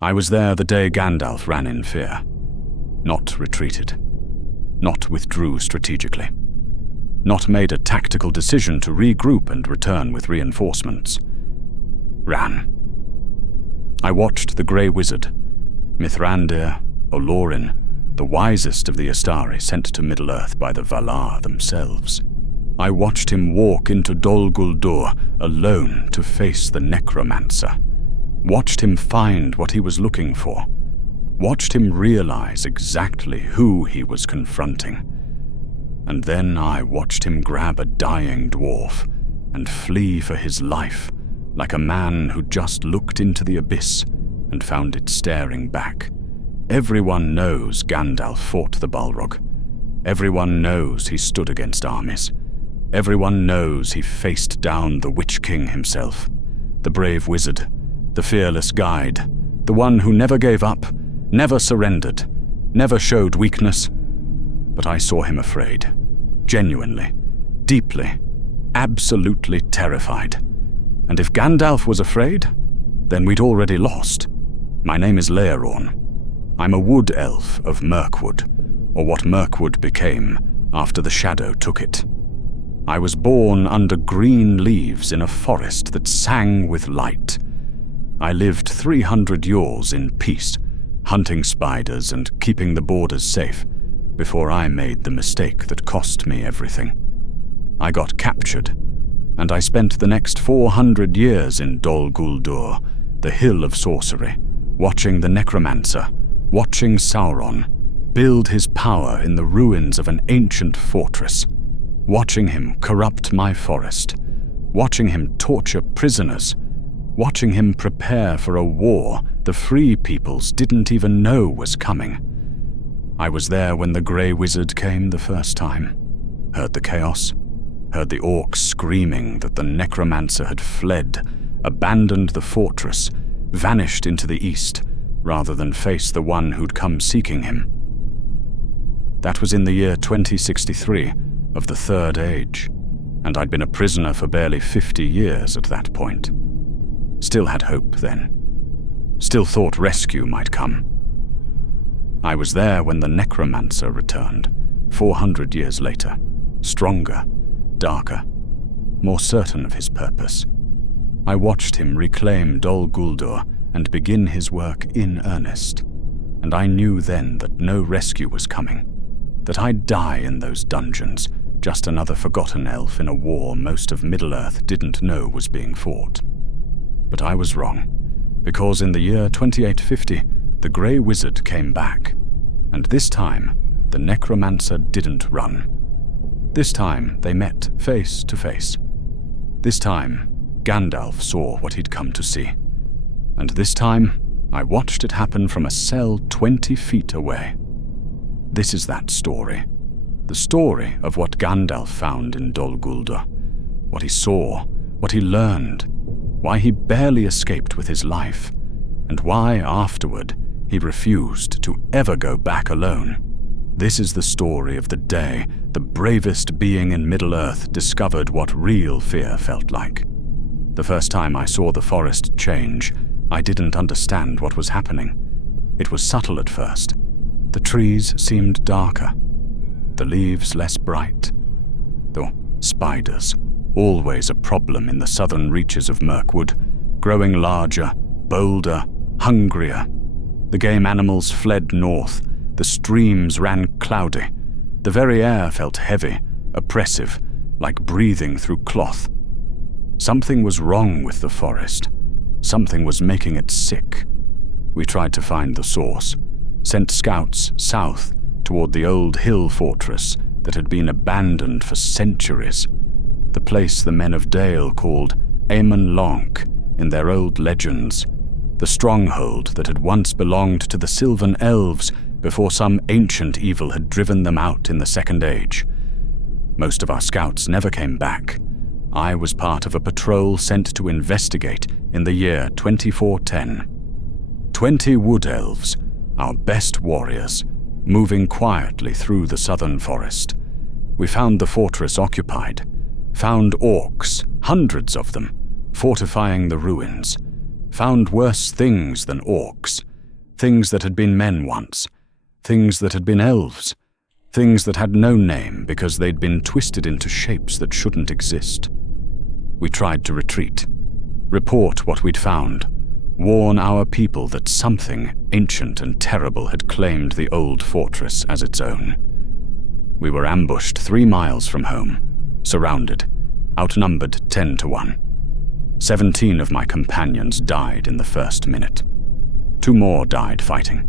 I was there the day Gandalf ran in fear. Not retreated. Not withdrew strategically. Not made a tactical decision to regroup and return with reinforcements. Ran. I watched the Grey Wizard, Mithrandir, Olorin, the wisest of the Astari sent to Middle-earth by the Valar themselves. I watched him walk into Dol Guldur alone to face the Necromancer. Watched him find what he was looking for. Watched him realize exactly who he was confronting. And then I watched him grab a dying dwarf and flee for his life, like a man who just looked into the abyss and found it staring back. Everyone knows Gandalf fought the Balrog. Everyone knows he stood against armies. Everyone knows he faced down the Witch King himself, the brave wizard, the fearless guide, the one who never gave up, never surrendered, never showed weakness. But I saw him afraid, genuinely, deeply, absolutely terrified. And if Gandalf was afraid, then we'd already lost. My name is Leororn. I'm a wood elf of Mirkwood, or what Mirkwood became after the shadow took it. I was born under green leaves in a forest that sang with light. I lived 300 years in peace, hunting spiders and keeping the borders safe, before I made the mistake that cost me everything. I got captured, and I spent the next 400 years in Dol Guldur, the hill of sorcery, watching the Necromancer, watching Sauron, build his power in the ruins of an ancient fortress, watching him corrupt my forest, watching him torture prisoners, watching him prepare for a war the free peoples didn't even know was coming. I was there when the Grey Wizard came the first time, heard the chaos, heard the orcs screaming that the Necromancer had fled, abandoned the fortress, vanished into the east, rather than face the one who'd come seeking him. That was in the year 2063 of the Third Age, and I'd been a prisoner for barely 50 years at that point. Still had hope then. Still thought rescue might come. I was there when the Necromancer returned, 400 years later, stronger, darker, more certain of his purpose. I watched him reclaim Dol Guldur and begin his work in earnest, and I knew then that no rescue was coming, that I'd die in those dungeons, just another forgotten elf in a war most of Middle-earth didn't know was being fought. But I was wrong, because in the year 2850, the Grey Wizard came back, and this time, the Necromancer didn't run. This time, they met face to face. This time, Gandalf saw what he'd come to see. And this time, I watched it happen from a cell 20 feet away. This is that story. The story of what Gandalf found in Dol Guldur. What he saw, what he learned, why he barely escaped with his life, and why, afterward, he refused to ever go back alone. This is the story of the day the bravest being in Middle-earth discovered what real fear felt like. The first time I saw the forest change, I didn't understand what was happening. It was subtle at first. The trees seemed darker, the leaves less bright. Though spiders, always a problem in the southern reaches of Mirkwood, growing larger, bolder, hungrier. The game animals fled north, the streams ran cloudy, the very air felt heavy, oppressive, like breathing through cloth. Something was wrong with the forest. Something was making it sick. We tried to find the source, sent scouts south toward the old hill fortress that had been abandoned for centuries, the place the men of Dale called Aemon Lonk in their old legends, the stronghold that had once belonged to the Sylvan Elves before some ancient evil had driven them out in the Second Age. Most of our scouts never came back. I was part of a patrol sent to investigate in the year 2410. 20 wood elves, our best warriors, moving quietly through the southern forest. We found the fortress occupied, found orcs, hundreds of them, fortifying the ruins, found worse things than orcs, things that had been men once, things that had been elves, things that had no name because they'd been twisted into shapes that shouldn't exist. We tried to retreat, report what we'd found, warn our people that something ancient and terrible had claimed the old fortress as its own. We were ambushed 3 miles from home, surrounded, outnumbered 10 to 1. 17 of my companions died in the first minute. 2 more died fighting.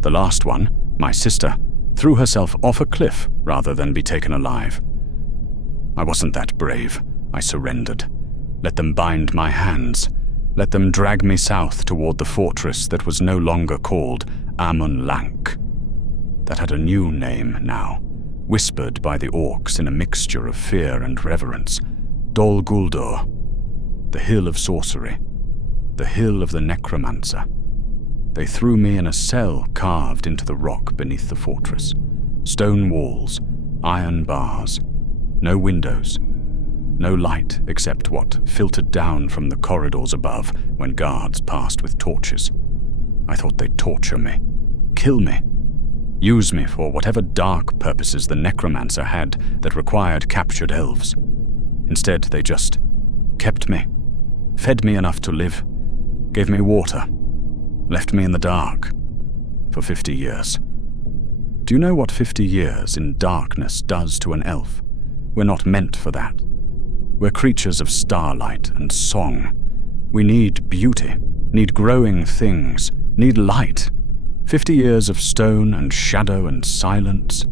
The last one, my sister, threw herself off a cliff rather than be taken alive. I wasn't that brave. I surrendered. Let them bind my hands. Let them drag me south toward the fortress that was no longer called Amun Lank. That had a new name now, whispered by the orcs in a mixture of fear and reverence. Dol Guldur, the hill of sorcery, the hill of the Necromancer. They threw me in a cell carved into the rock beneath the fortress. Stone walls, iron bars, no windows, no light except what filtered down from the corridors above when guards passed with torches. I thought they'd torture me, kill me, use me for whatever dark purposes the Necromancer had that required captured elves. Instead, they just kept me, fed me enough to live, gave me water, left me in the dark for 50 years. Do you know what 50 years in darkness does to an elf? We're not meant for that. We're creatures of starlight and song. We need beauty, need growing things, need light. 50 years of stone and shadow and silence.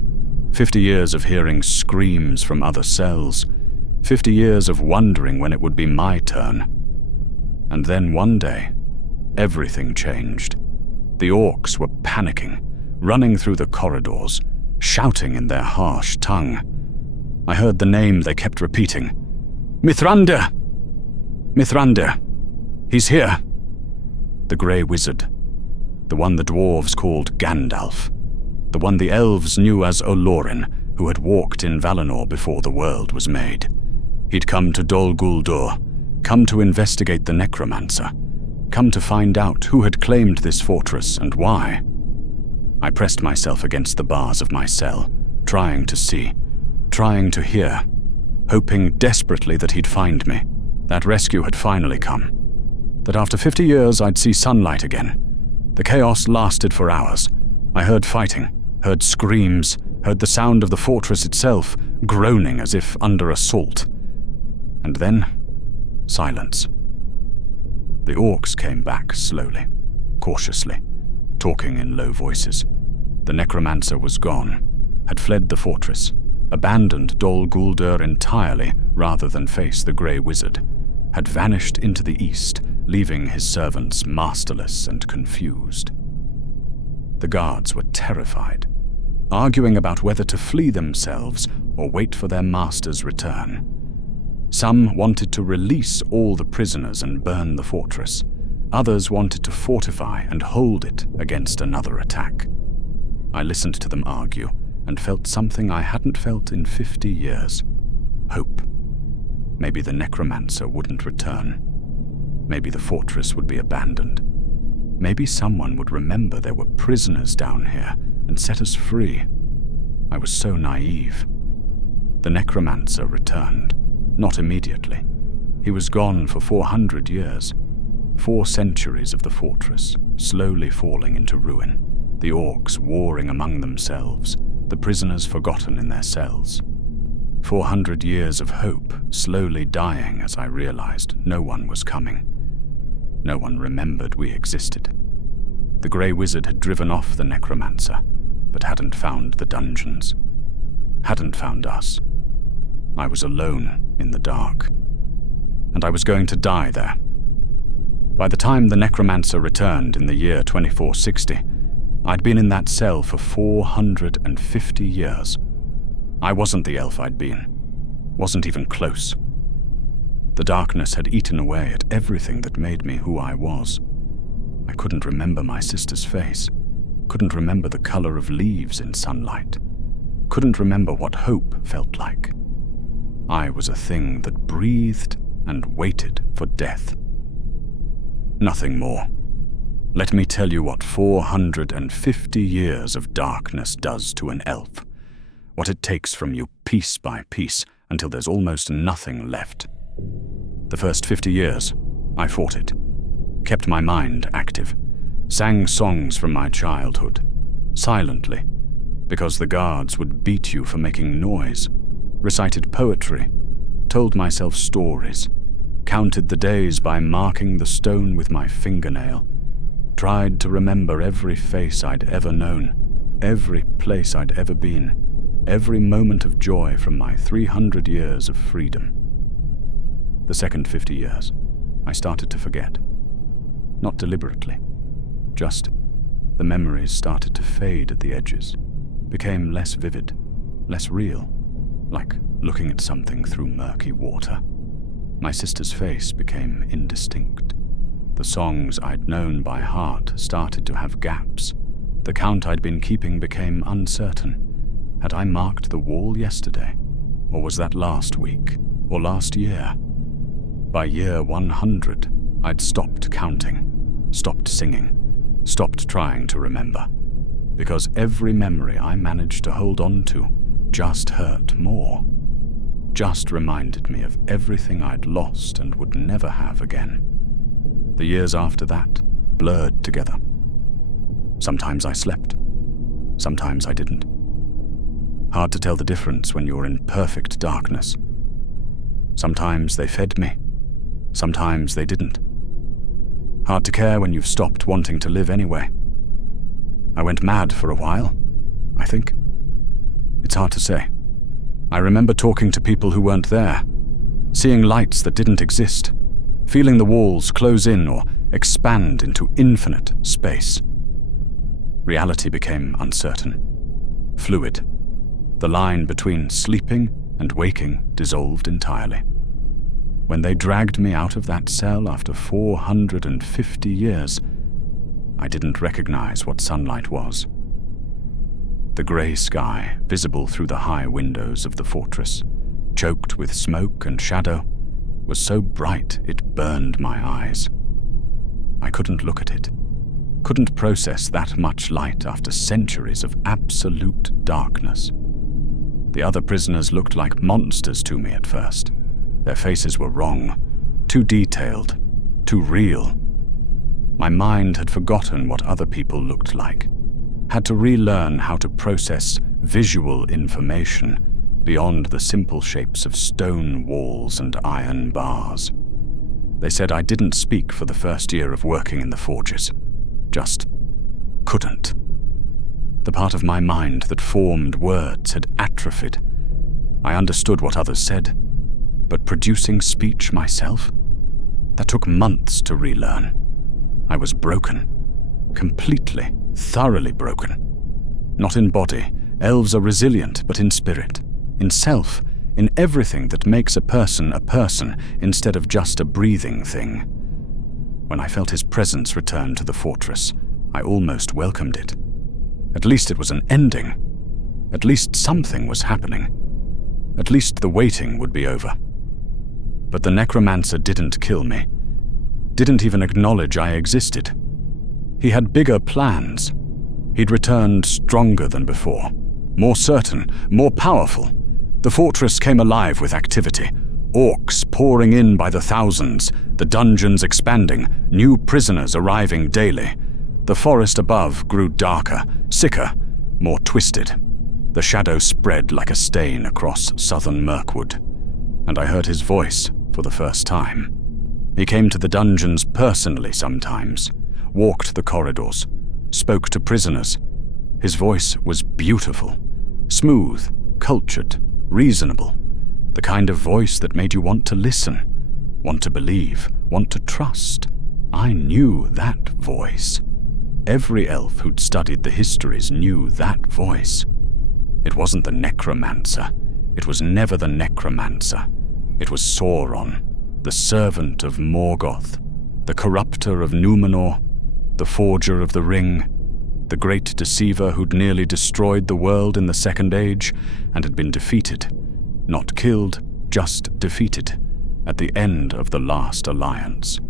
50 years of hearing screams from other cells. 50 years of wondering when it would be my turn. And then one day, everything changed. The orcs were panicking, running through the corridors, shouting in their harsh tongue. I heard the name they kept repeating. Mithrandir! Mithrandir! He's here! The Grey Wizard. The one the dwarves called Gandalf. The one the elves knew as Olorin, who had walked in Valinor before the world was made. He'd come to Dol Guldur, come to investigate the Necromancer, come to find out who had claimed this fortress and why. I pressed myself against the bars of my cell, trying to see, trying to hear, hoping desperately that he'd find me, that rescue had finally come, that after 50 years I'd see sunlight again. The chaos lasted for hours. I heard fighting, heard screams, heard the sound of the fortress itself, groaning as if under assault. And then, silence. The orcs came back slowly, cautiously, talking in low voices. The Necromancer was gone, had fled the fortress, abandoned Dol Guldur entirely rather than face the Grey Wizard, had vanished into the east, leaving his servants masterless and confused. The guards were terrified, arguing about whether to flee themselves or wait for their master's return. Some wanted to release all the prisoners and burn the fortress. Others wanted to fortify and hold it against another attack. I listened to them argue and felt something I hadn't felt in 50 years. Hope. Maybe the Necromancer wouldn't return. Maybe the fortress would be abandoned. Maybe someone would remember there were prisoners down here and set us free. I was so naive. The Necromancer returned. Not immediately. He was gone for 400 years. 4 centuries of the fortress, slowly falling into ruin. The orcs warring among themselves, the prisoners forgotten in their cells. 400 years of hope, slowly dying as I realized no one was coming. No one remembered we existed. The Grey Wizard had driven off the Necromancer, but hadn't found the dungeons. Hadn't found us. I was alone in the dark. And I was going to die there. By the time the Necromancer returned in the year 2460, I'd been in that cell for 450 years. I wasn't the elf I'd been. Wasn't even close. The darkness had eaten away at everything that made me who I was. I couldn't remember my sister's face. Couldn't remember the color of leaves in sunlight. Couldn't remember what hope felt like. I was a thing that breathed and waited for death. Nothing more. Let me tell you what 450 years of darkness does to an elf. What it takes from you piece by piece until there's almost nothing left. The first 50 years, I fought it. Kept my mind active. Sang songs from my childhood. Silently. Because the guards would beat you for making noise. Recited poetry. Told myself stories. Counted the days by marking the stone with my fingernail. Tried to remember every face I'd ever known, every place I'd ever been, every moment of joy from my 300 years of freedom. The second 50 years, I started to forget. Not deliberately. Just the memories started to fade at the edges, became less vivid, less real, like looking at something through murky water. My sister's face became indistinct. The songs I'd known by heart started to have gaps. The count I'd been keeping became uncertain. Had I marked the wall yesterday? Or was that last week? Or last year? By year 100, I'd stopped counting, stopped singing, stopped trying to remember. Because every memory I managed to hold on to just hurt more. Just reminded me of everything I'd lost and would never have again. The years after that blurred together. Sometimes I slept. Sometimes I didn't. Hard to tell the difference when you're in perfect darkness. Sometimes they fed me. Sometimes they didn't. Hard to care when you've stopped wanting to live anyway. I went mad for a while, I think. It's hard to say. I remember talking to people who weren't there, seeing lights that didn't exist, feeling the walls close in or expand into infinite space. Reality became uncertain, fluid. The line between sleeping and waking dissolved entirely. When they dragged me out of that cell after 450 years, I didn't recognize what sunlight was. The grey sky, visible through the high windows of the fortress, choked with smoke and shadow, was so bright it burned my eyes. I couldn't look at it, couldn't process that much light after centuries of absolute darkness. The other prisoners looked like monsters to me at first. Their faces were wrong, too detailed, too real. My mind had forgotten what other people looked like, had to relearn how to process visual information beyond the simple shapes of stone walls and iron bars. They said I didn't speak for the first year of working in the forges. Just couldn't. The part of my mind that formed words had atrophied. I understood what others said, but producing speech myself? That took months to relearn. I was broken. Completely, thoroughly broken. Not in body. Elves are resilient, but in spirit. In self, in everything that makes a person instead of just a breathing thing. When I felt his presence return to the fortress, I almost welcomed it. At least it was an ending. At least something was happening. At least the waiting would be over. But the Necromancer didn't kill me. Didn't even acknowledge I existed. He had bigger plans. He'd returned stronger than before. More certain, more powerful. The fortress came alive with activity. Orcs pouring in by the thousands, the dungeons expanding, new prisoners arriving daily. The forest above grew darker, sicker, more twisted. The shadow spread like a stain across southern Mirkwood, and I heard his voice for the first time. He came to the dungeons personally sometimes, walked the corridors, spoke to prisoners. His voice was beautiful, smooth, cultured, reasonable. The kind of voice that made you want to listen, want to believe, want to trust. I knew that voice. Every elf who'd studied the histories knew that voice. It wasn't the Necromancer. It was never the Necromancer. It was Sauron, the servant of Morgoth, the corrupter of Numenor, the forger of the ring, the great deceiver who'd nearly destroyed the world in the Second Age and had been defeated, not killed, just defeated, at the end of the last alliance.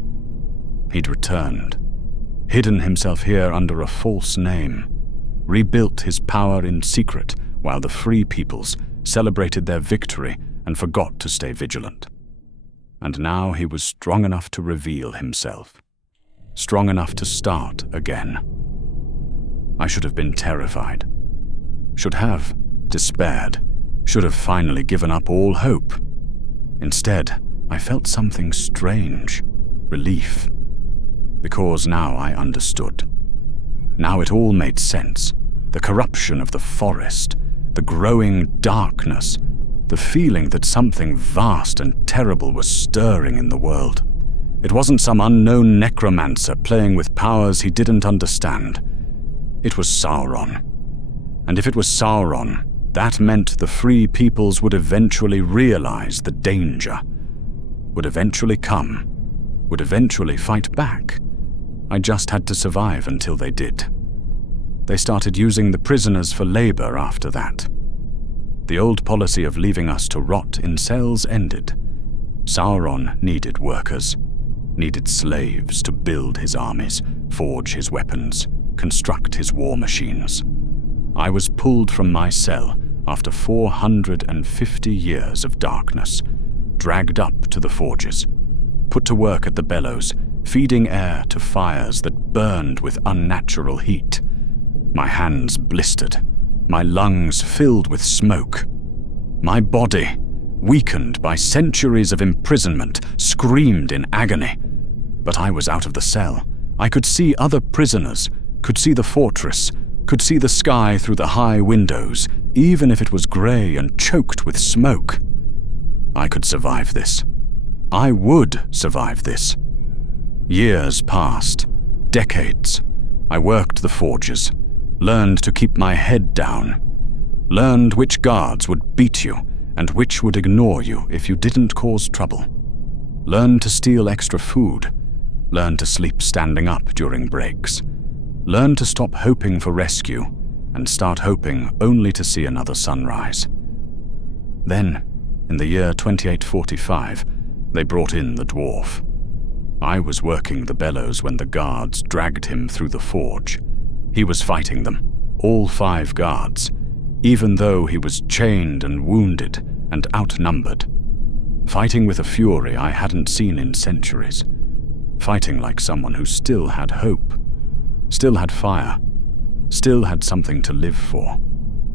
He'd returned, hidden himself here under a false name, rebuilt his power in secret while the free peoples celebrated their victory and forgot to stay vigilant. And now he was strong enough to reveal himself, strong enough to start again. I should have been terrified, should have despaired, should have finally given up all hope. Instead, I felt something strange, relief. Because now I understood. Now it all made sense. The corruption of the forest, the growing darkness, the feeling that something vast and terrible was stirring in the world. It wasn't some unknown necromancer playing with powers he didn't understand. It was Sauron. And if it was Sauron, that meant the free peoples would eventually realize the danger, would eventually come, would eventually fight back. I just had to survive until they did. They started using the prisoners for labor after that. The old policy of leaving us to rot in cells ended. Sauron needed workers, needed slaves to build his armies, forge his weapons, construct his war machines. I was pulled from my cell after 450 years of darkness, dragged up to the forges, put to work at the bellows, feeding air to fires that burned with unnatural heat. My hands blistered, my lungs filled with smoke. My body, weakened by centuries of imprisonment, screamed in agony. But I was out of the cell. I could see other prisoners, could see the fortress, could see the sky through the high windows, even if it was grey and choked with smoke. I could survive this. I would survive this. Years passed, decades. I worked the forges, learned to keep my head down, learned which guards would beat you and which would ignore you if you didn't cause trouble, learned to steal extra food, learned to sleep standing up during breaks, learned to stop hoping for rescue and start hoping only to see another sunrise. Then, in the year 2845, they brought in the dwarf. I was working the bellows when the guards dragged him through the forge. He was fighting them, all 5 guards, even though he was chained and wounded and outnumbered. Fighting with a fury I hadn't seen in centuries. Fighting like someone who still had hope, still had fire, still had something to live for.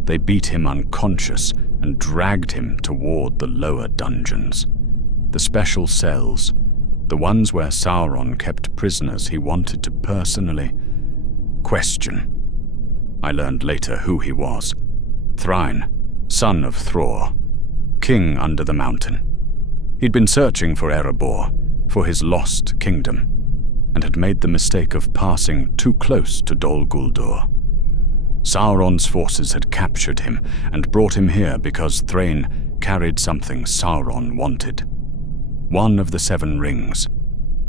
They beat him unconscious and dragged him toward the lower dungeons, the special cells, the ones where Sauron kept prisoners he wanted to personally question. I learned later who he was. Thrain, son of Thror, king under the mountain. He'd been searching for Erebor, for his lost kingdom, and had made the mistake of passing too close to Dol Guldur. Sauron's forces had captured him and brought him here because Thrain carried something Sauron wanted. One of the 7 rings,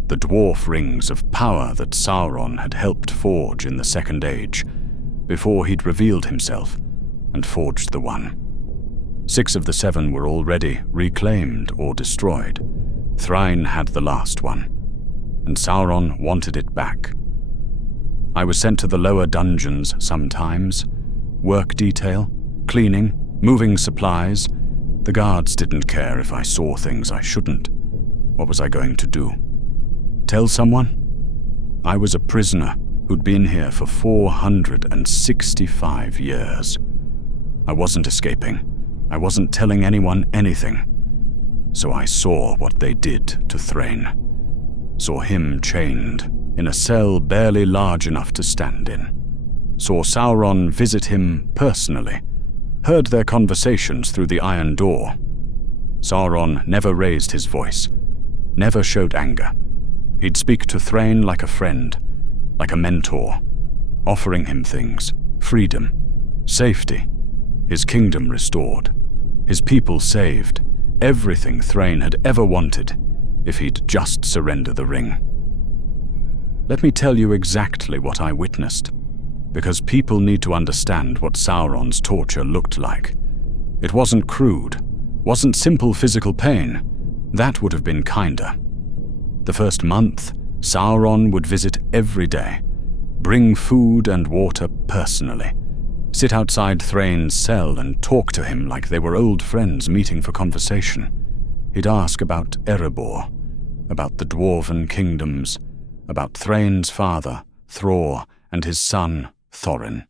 the dwarf rings of power that Sauron had helped forge in the Second Age, before he'd revealed himself and forged the one. 6 of the 7 were already reclaimed or destroyed. Thrain had the last one, and Sauron wanted it back. I was sent to the lower dungeons sometimes, work detail, cleaning, moving supplies. The guards didn't care if I saw things I shouldn't. What was I going to do? Tell someone? I was a prisoner who'd been here for 465 years. I wasn't escaping. I wasn't telling anyone anything. So I saw what they did to Thrain. Saw him chained in a cell barely large enough to stand in. Saw Sauron visit him personally. Heard their conversations through the iron door. Sauron never raised his voice, never showed anger. He'd speak to Thrain like a friend, like a mentor, offering him things, freedom, safety, his kingdom restored, his people saved, everything Thrain had ever wanted if he'd just surrender the ring. Let me tell you exactly what I witnessed, because people need to understand what Sauron's torture looked like. It wasn't crude, wasn't simple physical pain. That would have been kinder. The first month, Sauron would visit every day, bring food and water personally, sit outside Thrain's cell and talk to him like they were old friends meeting for conversation. He'd ask about Erebor, about the dwarven kingdoms, about Thrain's father, Thror, and his son, Thorin,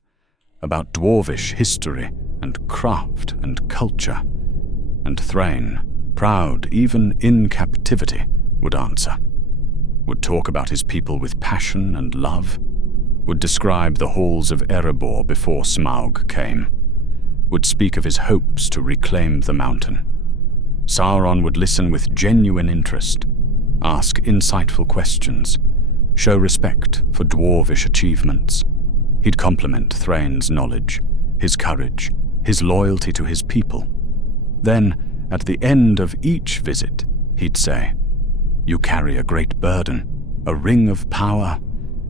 about dwarvish history and craft and culture. And Thrain, proud even in captivity, would answer, would talk about his people with passion and love, would describe the halls of Erebor before Smaug came, would speak of his hopes to reclaim the mountain. Sauron would listen with genuine interest, ask insightful questions, show respect for dwarvish achievements. He'd compliment Thrain's knowledge, his courage, his loyalty to his people. Then, at the end of each visit, he'd say, "You carry a great burden, a ring of power.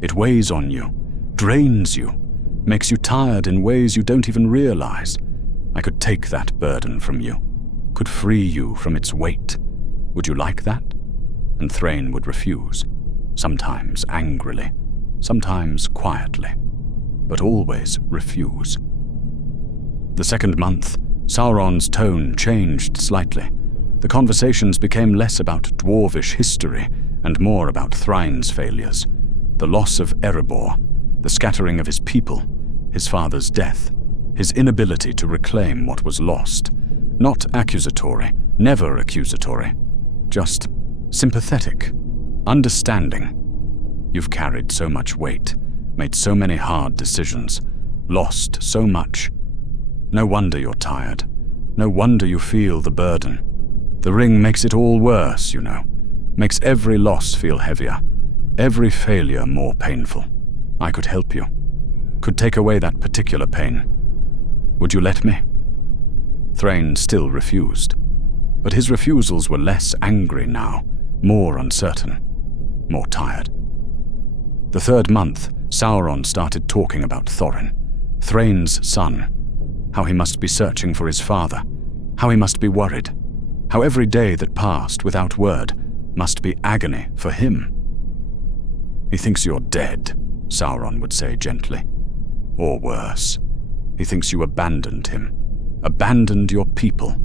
It weighs on you, drains you, makes you tired in ways you don't even realize. I could take that burden from you, could free you from its weight. Would you like that?" And Thrain would refuse, sometimes angrily, sometimes quietly, but always refuse. The second month, Sauron's tone changed slightly. The conversations became less about dwarvish history and more about Thrain's failures, the loss of Erebor, the scattering of his people, his father's death, his inability to reclaim what was lost. Not accusatory, never accusatory, just sympathetic, understanding. You've carried so much weight, made so many hard decisions, lost so much. No wonder you're tired. No wonder you feel the burden. The ring makes it all worse, you know. Makes every loss feel heavier, every failure more painful. I could help you. Could take away that particular pain. Would you let me? Thrain still refused, but his refusals were less angry now, more uncertain, more tired. The third month, Sauron started talking about Thorin, Thrain's son, how he must be searching for his father, how he must be worried, how every day that passed without word must be agony for him. "He thinks you're dead," Sauron would say gently. "Or worse, he thinks you abandoned him, abandoned your people.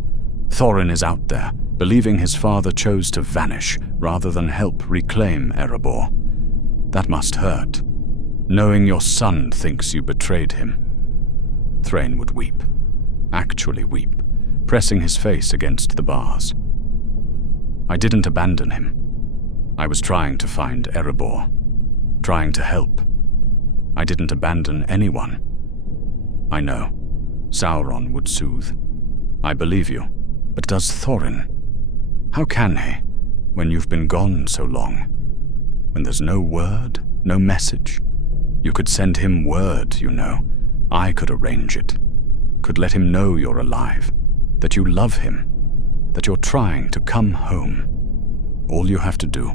Thorin is out there, believing his father chose to vanish rather than help reclaim Erebor. That must hurt, knowing your son thinks you betrayed him." Thrain would weep, actually weep, pressing his face against the bars. "I didn't abandon him. I was trying to find Erebor, trying to help. I didn't abandon anyone." "I know," Sauron would soothe. "I believe you, but does Thorin? How can he, when you've been gone so long? When there's no word, no message? You could send him word, you know. I could arrange it. Could let him know you're alive, that you love him, that you're trying to come home. All you have to do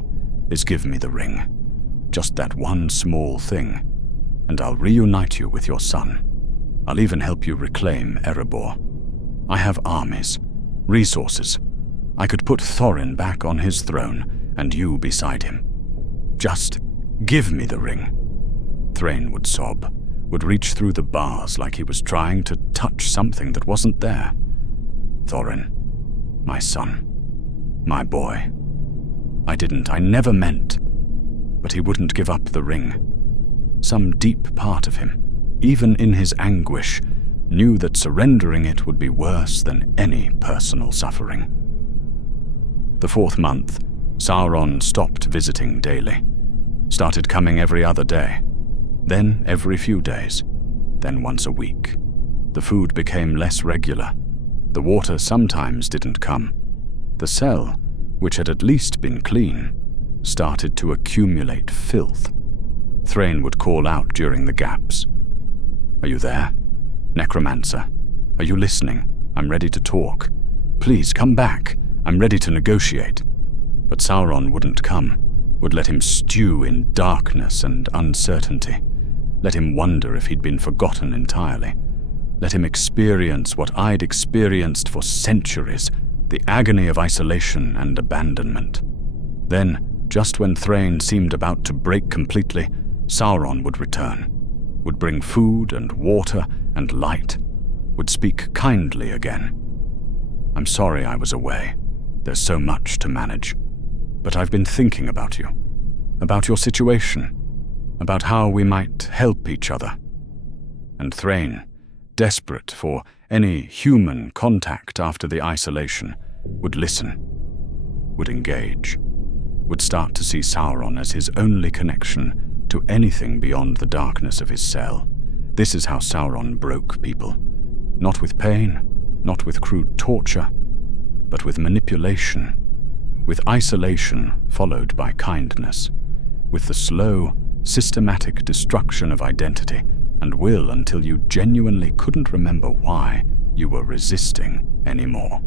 is give me the ring. Just that one small thing, and I'll reunite you with your son. I'll even help you reclaim Erebor. I have armies, resources. I could put Thorin back on his throne, and you beside him. Just give me the ring." Thrain would sob, would reach through the bars like he was trying to touch something that wasn't there. "Thorin, my son, my boy. I never meant." But he wouldn't give up the ring. Some deep part of him, even in his anguish, knew that surrendering it would be worse than any personal suffering. The fourth month, Sauron stopped visiting daily, started coming every other day, then every few days, then once a week. The food became less regular. The water sometimes didn't come. The cell, which had at least been clean, started to accumulate filth. Thrain would call out during the gaps. "Are you there? Necromancer, are you listening? I'm ready to talk. Please come back. I'm ready to negotiate." But Sauron wouldn't come, would let him stew in darkness and uncertainty, let him wonder if he'd been forgotten entirely, let him experience what I'd experienced for centuries, the agony of isolation and abandonment. Then, Just when Thrain seemed about to break completely, Sauron would return, would bring food and water and light, would speak kindly again. I'm sorry I was away. There's so much to manage. But I've been thinking about you, about your situation, about how we might help each other. And Thrain, desperate for any human contact after the isolation, would listen, would engage, would start to see Sauron as his only connection to anything beyond the darkness of his cell. This is how Sauron broke people. Not with pain, not with crude torture, but with manipulation, with isolation followed by kindness, with the slow, systematic destruction of identity and will until you genuinely couldn't remember why you were resisting anymore.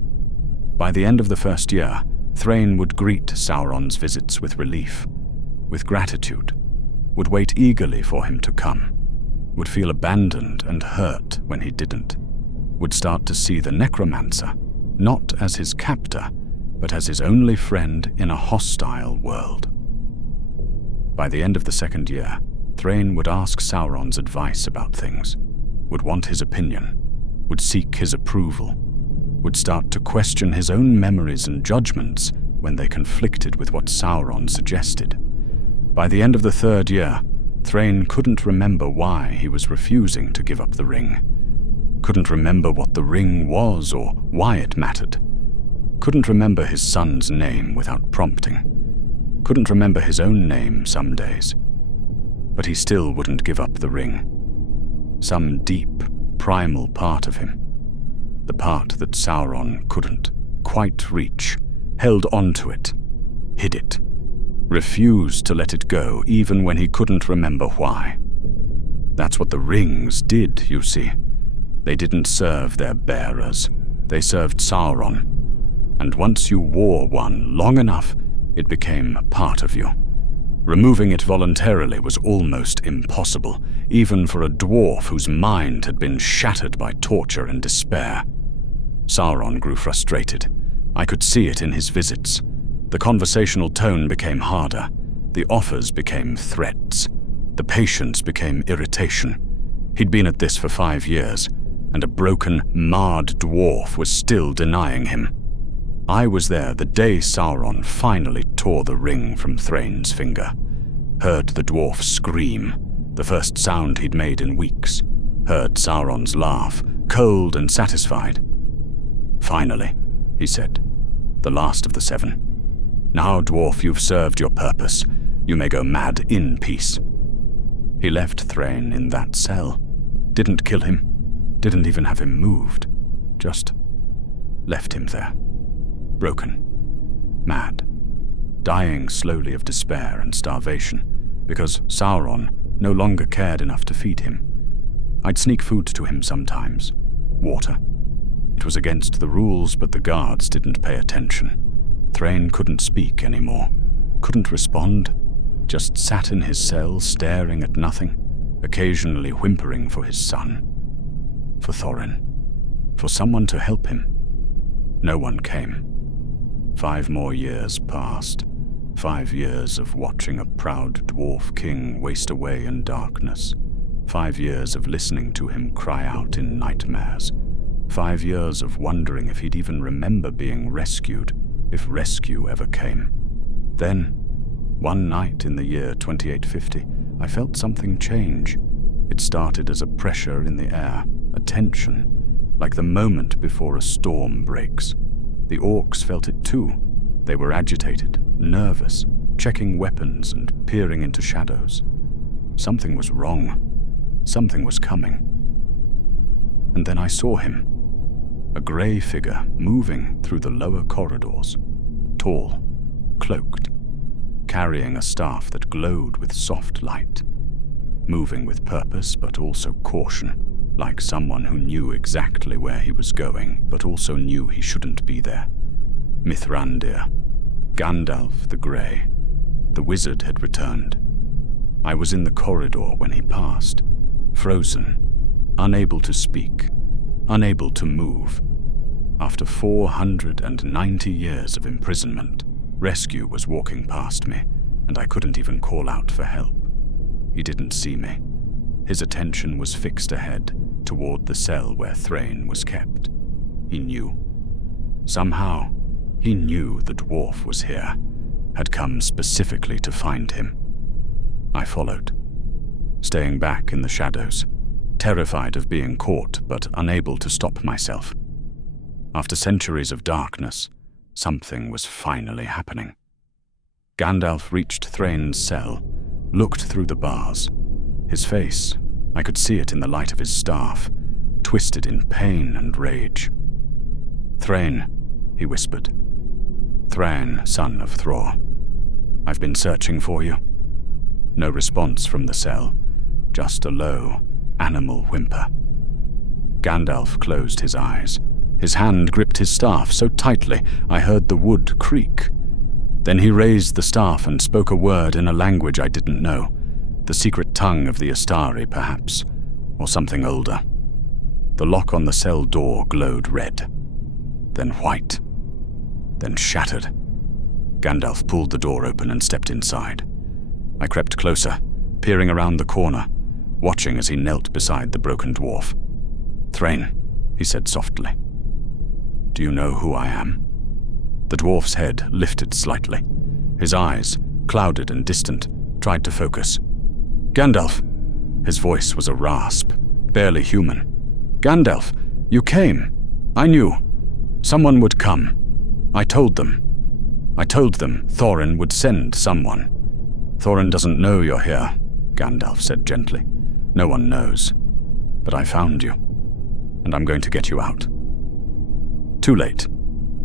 By the end of the first year, Thrain would greet Sauron's visits with relief, with gratitude, would wait eagerly for him to come, would feel abandoned and hurt when he didn't, would start to see the Necromancer not as his captor, but as his only friend in a hostile world. By the end of the second year, Thrain would ask Sauron's advice about things, would want his opinion, would seek his approval, would start to question his own memories and judgments when they conflicted with what Sauron suggested. By the end of the third year, Thrain couldn't remember why he was refusing to give up the ring, couldn't remember what the ring was or why it mattered, couldn't remember his son's name without prompting, couldn't remember his own name some days. But he still wouldn't give up the ring. Some deep, primal part of him, the part that Sauron couldn't quite reach, held onto it, hid it, refused to let it go even when he couldn't remember why. That's what the rings did, you see. They didn't serve their bearers, they served Sauron. And once you wore one long enough, it became part of you. Removing it voluntarily was almost impossible, even for a dwarf whose mind had been shattered by torture and despair. Sauron grew frustrated. I could see it in his visits. The conversational tone became harder. The offers became threats. The patience became irritation. He'd been at this for 5 years, and a broken, marred dwarf was still denying him. I was there the day Sauron finally tore the ring from Thrain's finger. Heard the dwarf scream, the first sound he'd made in weeks. Heard Sauron's laugh, cold and satisfied. Finally, he said, the last of the 7. Now, dwarf, you've served your purpose. You may go mad in peace. He left Thrain in that cell. Didn't kill him. Didn't even have him moved. Just left him there. Broken. Mad. Dying slowly of despair and starvation, because Sauron no longer cared enough to feed him. I'd sneak food to him sometimes. Water. It was against the rules, but the guards didn't pay attention. Thrain couldn't speak anymore. Couldn't respond. Just sat in his cell staring at nothing, occasionally whimpering for his son. For Thorin. For someone to help him. No one came. 5 more years passed. 5 years of watching a proud dwarf king waste away in darkness. 5 years of listening to him cry out in nightmares. 5 years of wondering if he'd even remember being rescued, if rescue ever came. Then, one night in the year 2850, I felt something change. It started as a pressure in the air, a tension, like the moment before a storm breaks. The orcs felt it too. They were agitated, nervous, checking weapons and peering into shadows. Something was wrong. Something was coming. And then I saw him. A grey figure moving through the lower corridors. Tall, cloaked, carrying a staff that glowed with soft light. Moving with purpose but also caution, like someone who knew exactly where he was going, but also knew he shouldn't be there. Mithrandir, Gandalf the Grey. The wizard had returned. I was in the corridor when he passed, frozen, unable to speak, unable to move. After 490 years of imprisonment, rescue was walking past me, and I couldn't even call out for help. He didn't see me. His attention was fixed ahead, toward the cell where Thrain was kept. He knew. Somehow, he knew the dwarf was here, had come specifically to find him. I followed, staying back in the shadows, terrified of being caught but unable to stop myself. After centuries of darkness, something was finally happening. Gandalf reached Thrain's cell, looked through the bars. His face, I could see it in the light of his staff, twisted in pain and rage. "Thrain," he whispered. "Thrain, son of Thror. I've been searching for you." No response from the cell, just a low, animal whimper. Gandalf closed his eyes. His hand gripped his staff so tightly I heard the wood creak. Then he raised the staff and spoke a word in a language I didn't know, the secret tongue of the Astari, perhaps, or something older. The lock on the cell door glowed red, then white, then shattered. Gandalf pulled the door open and stepped inside. I crept closer, peering around the corner, watching as he knelt beside the broken dwarf. "Thrain," he said softly. "Do you know who I am?" The dwarf's head lifted slightly. His eyes, clouded and distant, tried to focus. "Gandalf!" His voice was a rasp, barely human. "Gandalf, you came. I knew. Someone would come. I told them Thorin would send someone." "Thorin doesn't know you're here," Gandalf said gently. "No one knows. But I found you, and I'm going to get you out." "Too late."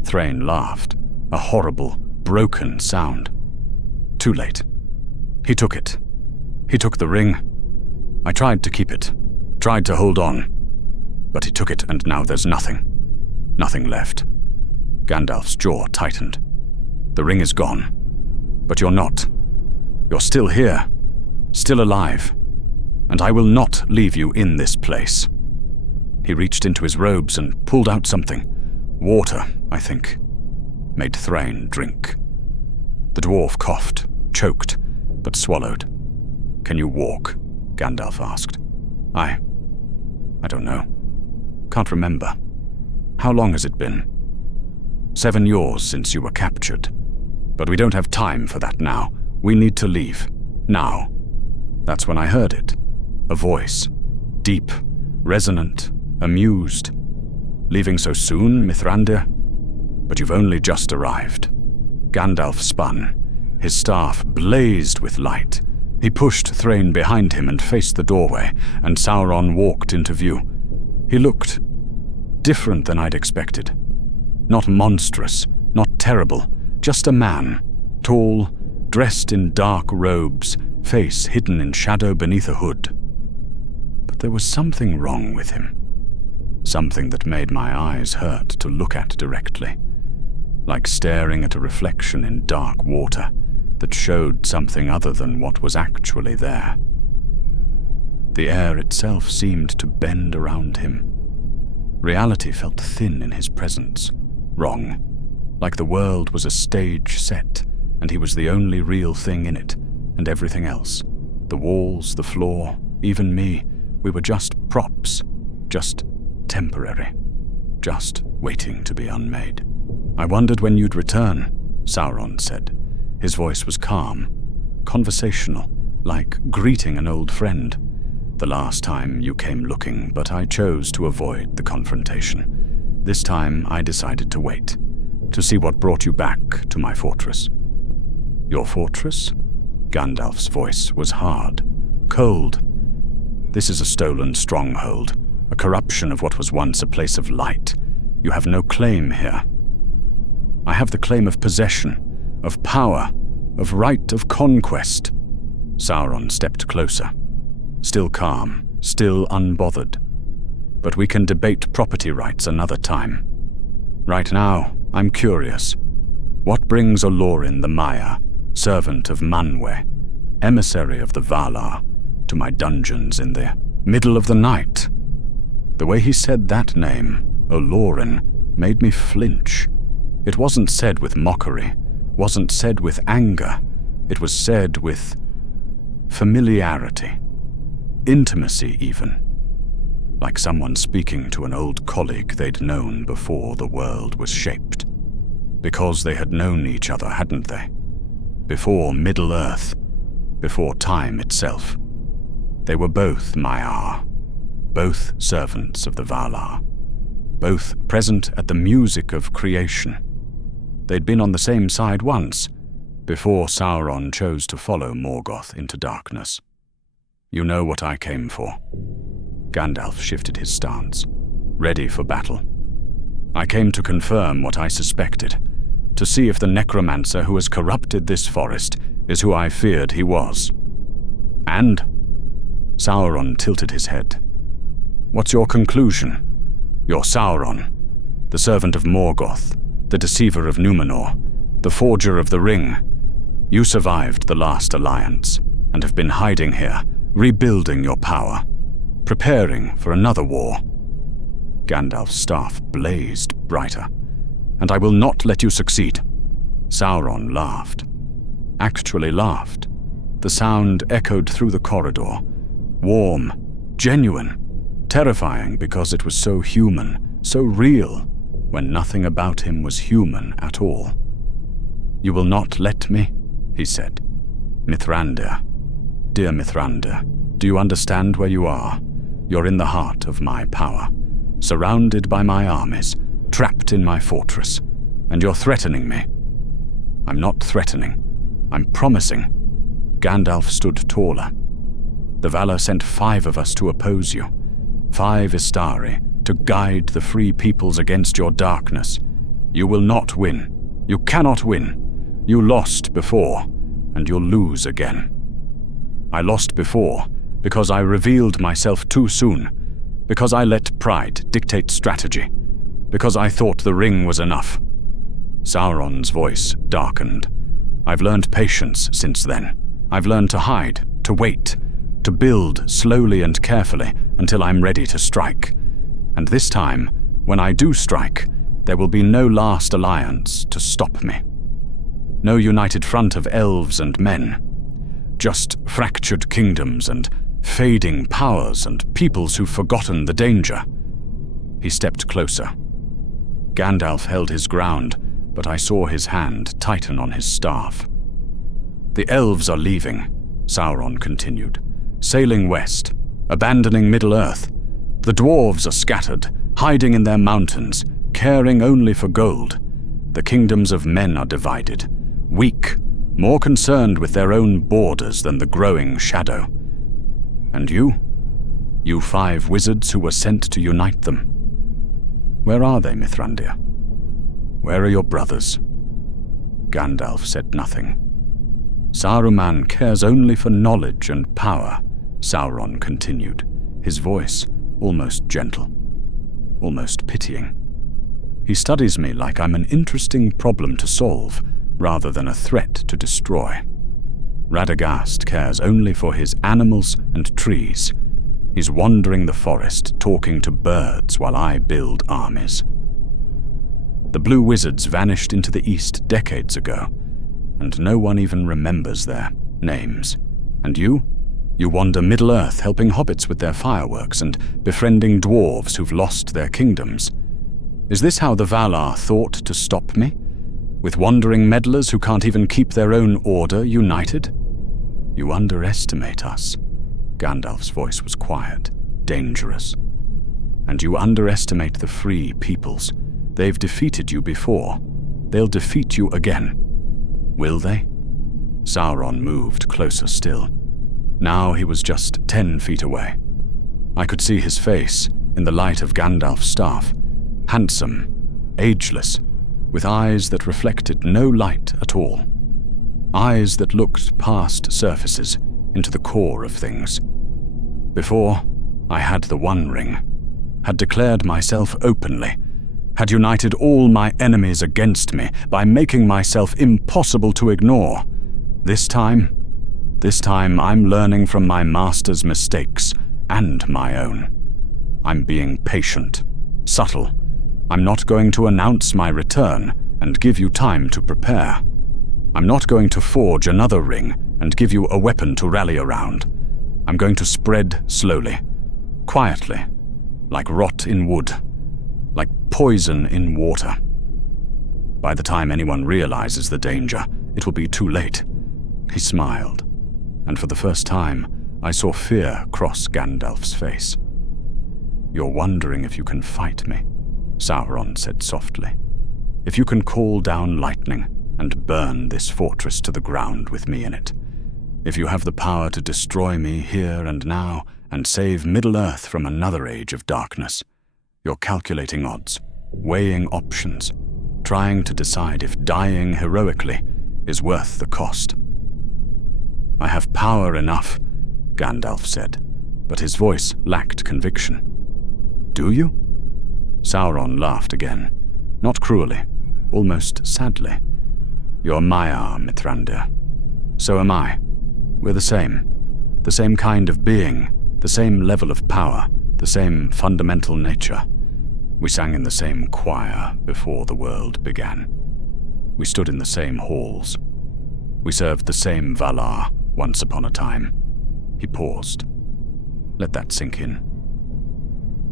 Thrain laughed, a horrible, broken sound. "Too late. He took it. He took the ring. I tried to keep it, tried to hold on, but he took it and now there's nothing. Nothing left." Gandalf's jaw tightened. "The ring is gone, but you're not. You're still here, still alive, and I will not leave you in this place." He reached into his robes and pulled out something. Water, I think. Made Thrain drink. The dwarf coughed, choked, but swallowed. "Can you walk?" Gandalf asked. I don't know. Can't remember. How long has it been?" 7 years since you were captured. But we don't have time for that now. We need to leave. Now." That's when I heard it. A voice. Deep, resonant, amused. "Leaving so soon, Mithrandir? But you've only just arrived." Gandalf spun. His staff blazed with light. He pushed Thrain behind him and faced the doorway, and Sauron walked into view. He looked different than I'd expected. Not monstrous, not terrible, just a man, tall, dressed in dark robes, face hidden in shadow beneath a hood. But there was something wrong with him. Something that made my eyes hurt to look at directly, like staring at a reflection in dark water that showed something other than what was actually there. The air itself seemed to bend around him. Reality felt thin in his presence, wrong, like the world was a stage set and he was the only real thing in it, and everything else, the walls, the floor, even me, we were just props, just temporary, just waiting to be unmade. "I wondered when you'd return," Sauron said. His voice was calm, conversational, like greeting an old friend. "The last time you came looking, but I chose to avoid the confrontation. This time I decided to wait, to see what brought you back to my fortress." "Your fortress?" Gandalf's voice was hard, cold. "This is a stolen stronghold, a corruption of what was once a place of light. You have no claim here." "I have the claim of possession, of power, of right of conquest." Sauron stepped closer, still calm, still unbothered. "But we can debate property rights another time. Right now, I'm curious. What brings Olorin the Maya, servant of Manwë, emissary of the Valar, to my dungeons in the middle of the night?" The way he said that name, Olorin, made me flinch. It wasn't said with mockery, wasn't said with anger. It was said with familiarity, intimacy even, like someone speaking to an old colleague they'd known before the world was shaped. Because they had known each other, hadn't they? Before Middle-earth, before time itself. They were both Maiar, both servants of the Valar, both present at the music of creation. They'd been on the same side once, before Sauron chose to follow Morgoth into darkness. You know what I came for. Gandalf shifted his stance, ready for battle. I came to confirm what I suspected, to see if the necromancer who has corrupted this forest is who I feared he was. And Sauron tilted his head. What's your conclusion? You're Sauron, the servant of Morgoth, the deceiver of Númenor, the forger of the ring. You survived the last alliance and have been hiding here, rebuilding your power, preparing for another war. Gandalf's staff blazed brighter. And I will not let you succeed. Sauron laughed. Actually laughed. The sound echoed through the corridor. Warm, genuine, terrifying because it was so human, so real, when nothing about him was human at all. You will not let me, he said. Mithrandir, dear Mithrandir, do you understand where you are? You're in the heart of my power, surrounded by my armies, trapped in my fortress, and you're threatening me. I'm not threatening. I'm promising. Gandalf stood taller. The Valar sent 5 of us to oppose you. 5 Istari, to guide the free peoples against your darkness. You will not win. You cannot win. You lost before, and you'll lose again. I lost before because I revealed myself too soon, because I let pride dictate strategy, because I thought the ring was enough. Sauron's voice darkened. I've learned patience since then. I've learned to hide, to wait, to build slowly and carefully until I'm ready to strike. And this time, when I do strike, there will be no last alliance to stop me. No united front of elves and men. Just fractured kingdoms and fading powers and peoples who've forgotten the danger. He stepped closer. Gandalf held his ground, but I saw his hand tighten on his staff. The elves are leaving, Sauron continued, sailing west, abandoning Middle-earth. The dwarves are scattered, hiding in their mountains, caring only for gold. The kingdoms of men are divided, weak, more concerned with their own borders than the growing shadow. And you 5 wizards who were sent to unite them. Where are they, Mithrandir? Where are your brothers? Gandalf said nothing. Saruman cares only for knowledge and power, Sauron continued, his voice almost gentle, almost pitying. He studies me like I'm an interesting problem to solve, rather than a threat to destroy. Radagast cares only for his animals and trees. He's wandering the forest, talking to birds while I build armies. The blue wizards vanished into the east decades ago, and no one even remembers their names. And you wander Middle-earth helping hobbits with their fireworks and befriending dwarves who've lost their kingdoms. Is this how the Valar thought to stop me? With wandering meddlers who can't even keep their own order united? You underestimate us. Gandalf's voice was quiet, dangerous. And you underestimate the free peoples. They've defeated you before. They'll defeat you again. Will they? Sauron moved closer still. Now he was just 10 feet away. I could see his face in the light of Gandalf's staff, handsome, ageless, with eyes that reflected no light at all. Eyes that looked past surfaces into the core of things. Before, I had the One Ring, had declared myself openly, had united all my enemies against me by making myself impossible to ignore. This time I'm learning from my master's mistakes and my own. I'm being patient, subtle. I'm not going to announce my return and give you time to prepare. I'm not going to forge another ring and give you a weapon to rally around. I'm going to spread slowly, quietly, like rot in wood, like poison in water. By the time anyone realizes the danger, it will be too late." He smiled, and for the first time, I saw fear cross Gandalf's face. "You're wondering if you can fight me," Sauron said softly. "If you can call down lightning and burn this fortress to the ground with me in it. If you have the power to destroy me here and now and save Middle-earth from another age of darkness. You're calculating odds, weighing options, trying to decide if dying heroically is worth the cost." "I have power enough," Gandalf said, but his voice lacked conviction. "Do you?" Sauron laughed again, not cruelly, almost sadly. "You're Maiar, Mithrandir. So am I. We're the same kind of being, the same level of power, the same fundamental nature. We sang in the same choir before the world began. We stood in the same halls. We served the same Valar once upon a time." He paused. "Let that sink in."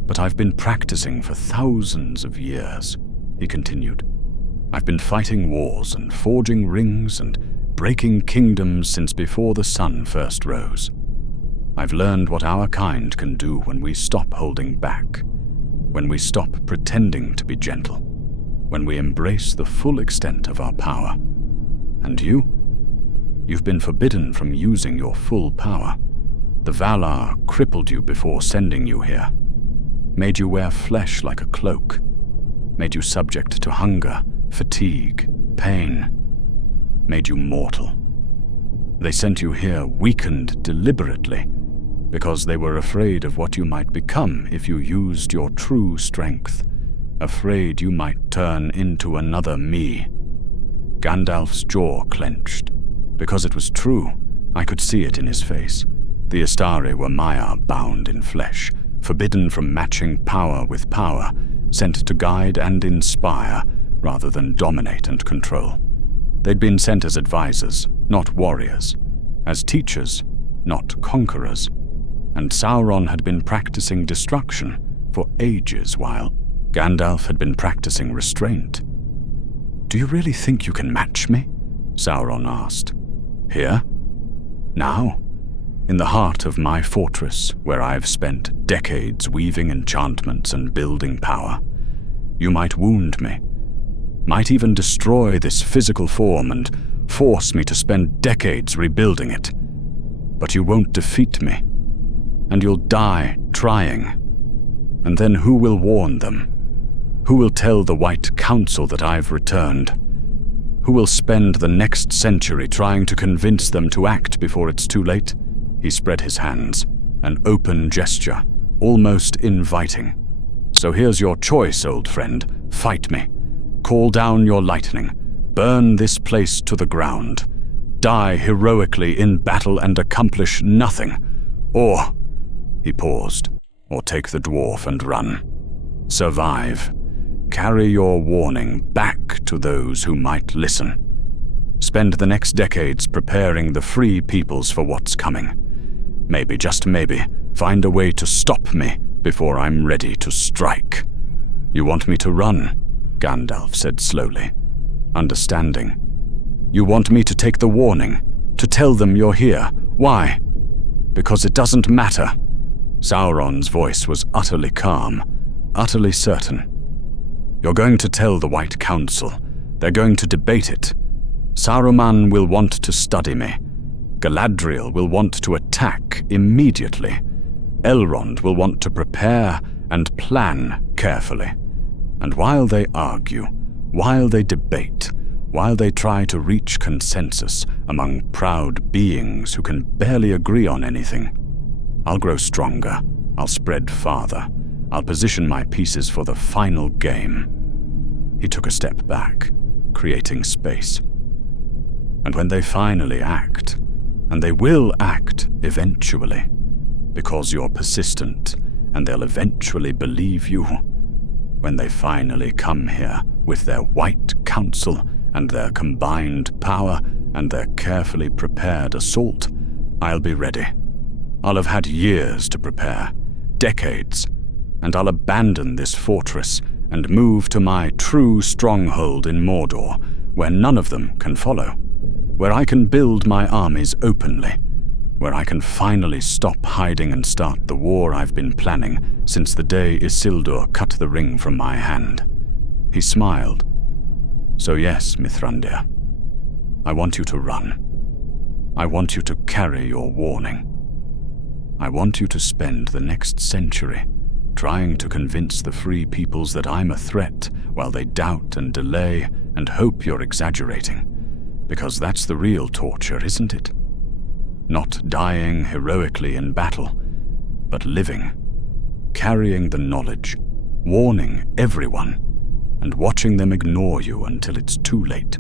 "But I've been practicing for thousands of years," he continued. "I've been fighting wars and forging rings and breaking kingdoms since before the sun first rose. I've learned what our kind can do when we stop holding back, when we stop pretending to be gentle, when we embrace the full extent of our power. And you've been forbidden from using your full power. The Valar crippled you before sending you here, made you wear flesh like a cloak, made you subject to hunger, fatigue, pain, made you mortal. They sent you here weakened deliberately because they were afraid of what you might become if you used your true strength, afraid you might turn into another me." Gandalf's jaw clenched. Because it was true, I could see it in his face. The Istari were Maiar bound in flesh, forbidden from matching power with power, sent to guide and inspire rather than dominate and control. They'd been sent as advisors, not warriors, as teachers, not conquerors, and Sauron had been practicing destruction for ages while Gandalf had been practicing restraint. "Do you really think you can match me?" Sauron asked. "Here? Now? In the heart of my fortress, where I've spent decades weaving enchantments and building power. You might wound me, might even destroy this physical form and force me to spend decades rebuilding it. But you won't defeat me, and you'll die trying. And then who will warn them? Who will tell the White Council that I've returned? Who will spend the next century trying to convince them to act before it's too late?" He spread his hands, an open gesture, almost inviting. "So here's your choice, old friend. Fight me. Call down your lightning. Burn this place to the ground. Die heroically in battle and accomplish nothing. Or," he paused, "or take the dwarf and run. Survive. Carry your warning back to those who might listen. Spend the next decades preparing the free peoples for what's coming. Maybe, just maybe, find a way to stop me before I'm ready to strike." "You want me to run?" Gandalf said slowly, understanding. "You want me to take the warning, to tell them you're here. Why?" "Because it doesn't matter." Sauron's voice was utterly calm, utterly certain. "You're going to tell the White Council. They're going to debate it. Saruman will want to study me. Galadriel will want to attack immediately. Elrond will want to prepare and plan carefully. And while they argue, while they debate, while they try to reach consensus among proud beings who can barely agree on anything, I'll grow stronger, I'll spread farther, I'll position my pieces for the final game." He took a step back, creating space. "And when they finally act, and they will act eventually, because you're persistent, and they'll eventually believe you, when they finally come here with their White Council and their combined power and their carefully prepared assault, I'll be ready. I'll have had years to prepare, decades, and I'll abandon this fortress and move to my true stronghold in Mordor, where none of them can follow, where I can build my armies openly, where I can finally stop hiding and start the war I've been planning since the day Isildur cut the ring from my hand. He smiled. So yes, Mithrandir, I want you to run. I want you to carry your warning. I want you to spend the next century trying to convince the free peoples that I'm a threat while they doubt and delay and hope you're exaggerating. Because that's the real torture, isn't it? Not dying heroically in battle, but living, carrying the knowledge, warning everyone, and watching them ignore you until it's too late.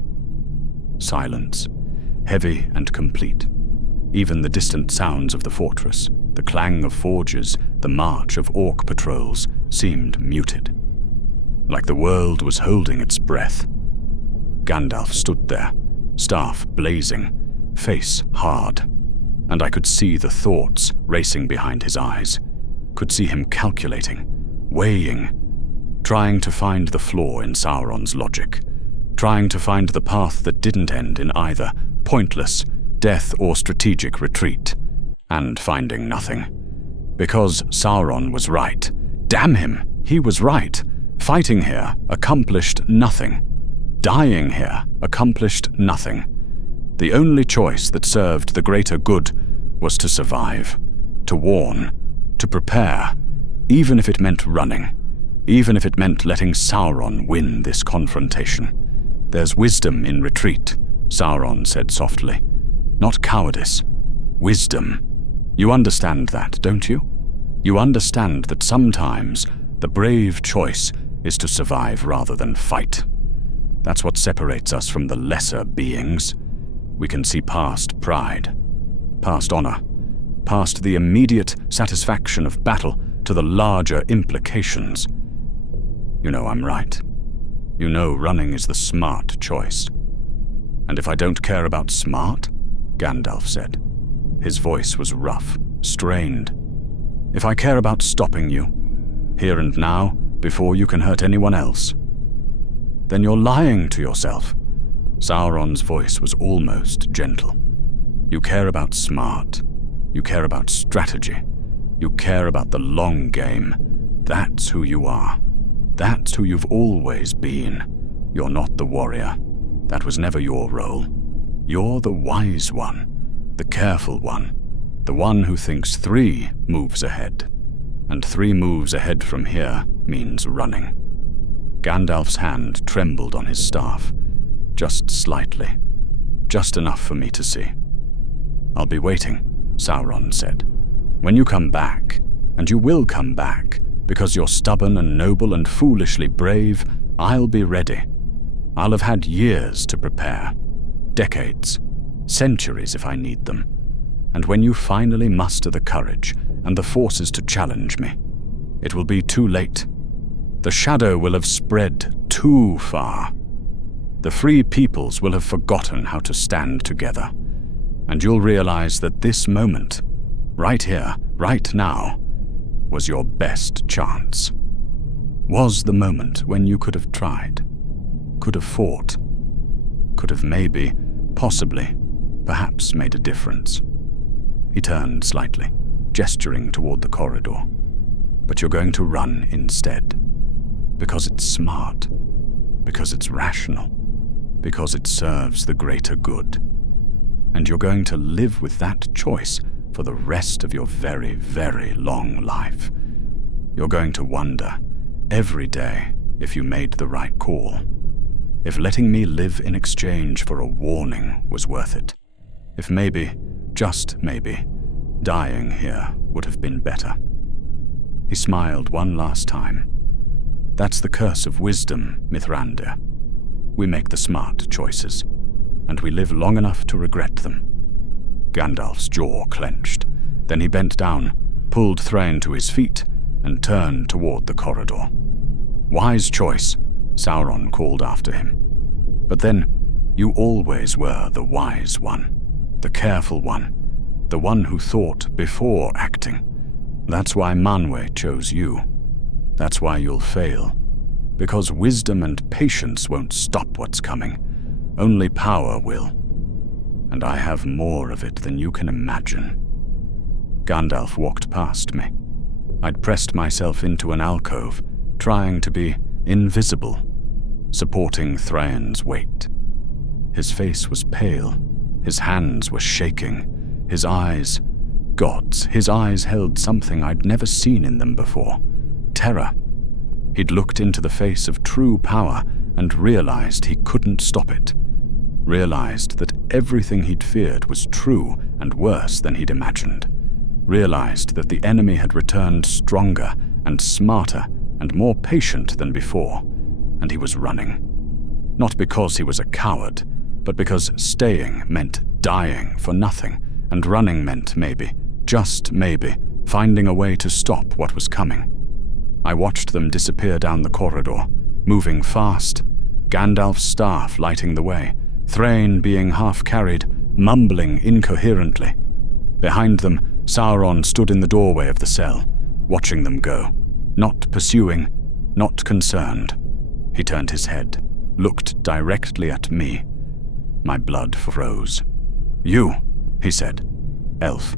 Silence, heavy and complete. Even the distant sounds of the fortress, the clang of forges, the march of orc patrols, seemed muted. Like the world was holding its breath. Gandalf stood there, staff blazing, face hard, and I could see the thoughts racing behind his eyes, could see him calculating, weighing, trying to find the flaw in Sauron's logic, trying to find the path that didn't end in either pointless death or strategic retreat, and finding nothing. Because Sauron was right. Damn him, he was right. Fighting here accomplished nothing. Dying here accomplished nothing. The only choice that served the greater good was to survive, to warn, to prepare, even if it meant running, even if it meant letting Sauron win this confrontation. There's wisdom in retreat, Sauron said softly. Not cowardice, wisdom. You understand that, don't you? You understand that sometimes the brave choice is to survive rather than fight. That's what separates us from the lesser beings. We can see past pride, past honor, past the immediate satisfaction of battle to the larger implications. You know I'm right. You know running is the smart choice. And if I don't care about smart, Gandalf said. His voice was rough, strained. If I care about stopping you, here and now, before you can hurt anyone else, then you're lying to yourself. Sauron's voice was almost gentle. You care about smart. You care about strategy. You care about the long game. That's who you are. That's who you've always been. You're not the warrior. That was never your role. You're the wise one, the careful one, the one who thinks 3 moves ahead. And 3 moves ahead from here means running. Gandalf's hand trembled on his staff, just slightly, just enough for me to see. I'll be waiting, Sauron said. When you come back, and you will come back, because you're stubborn and noble and foolishly brave, I'll be ready. I'll have had years to prepare. Decades, centuries if I need them. And when you finally muster the courage and the forces to challenge me, it will be too late. The shadow will have spread too far. The free peoples will have forgotten how to stand together. And you'll realize that this moment, right here, right now, was your best chance. Was the moment when you could have tried, could have fought, could have maybe, possibly, perhaps made a difference. He turned slightly, gesturing toward the corridor. But you're going to run instead. Because it's smart. Because it's rational. Because it serves the greater good. And you're going to live with that choice for the rest of your very, very long life. You're going to wonder every day if you made the right call. If letting me live in exchange for a warning was worth it. If maybe, just maybe, dying here would have been better. He smiled one last time. That's the curse of wisdom, Mithrandir. We make the smart choices, and we live long enough to regret them. Gandalf's jaw clenched. Then he bent down, pulled Thrain to his feet, and turned toward the corridor. Wise choice, Sauron called after him. But then, You always were the wise one, the careful one, the one who thought before acting. That's why Manwe chose you. That's why you'll fail. Because wisdom and patience won't stop what's coming. Only power will. And I have more of it than you can imagine. Gandalf walked past me. I'd pressed myself into an alcove, trying to be invisible, supporting Thrain's weight. His face was pale. His hands were shaking. His eyes, gods, his eyes held something I'd never seen in them before. Terror. He'd looked into the face of true power and realized he couldn't stop it. Realized that everything he'd feared was true and worse than he'd imagined. Realized that the enemy had returned stronger and smarter and more patient than before, and he was running. Not because he was a coward, but because staying meant dying for nothing, and running meant maybe, just maybe, finding a way to stop what was coming. I watched them disappear down the corridor, moving fast, Gandalf's staff lighting the way, Thrain being half-carried, mumbling incoherently. Behind them, Sauron stood in the doorway of the cell, watching them go, not pursuing, not concerned. He turned his head, looked directly at me. My blood froze. "You," he said. "Elf,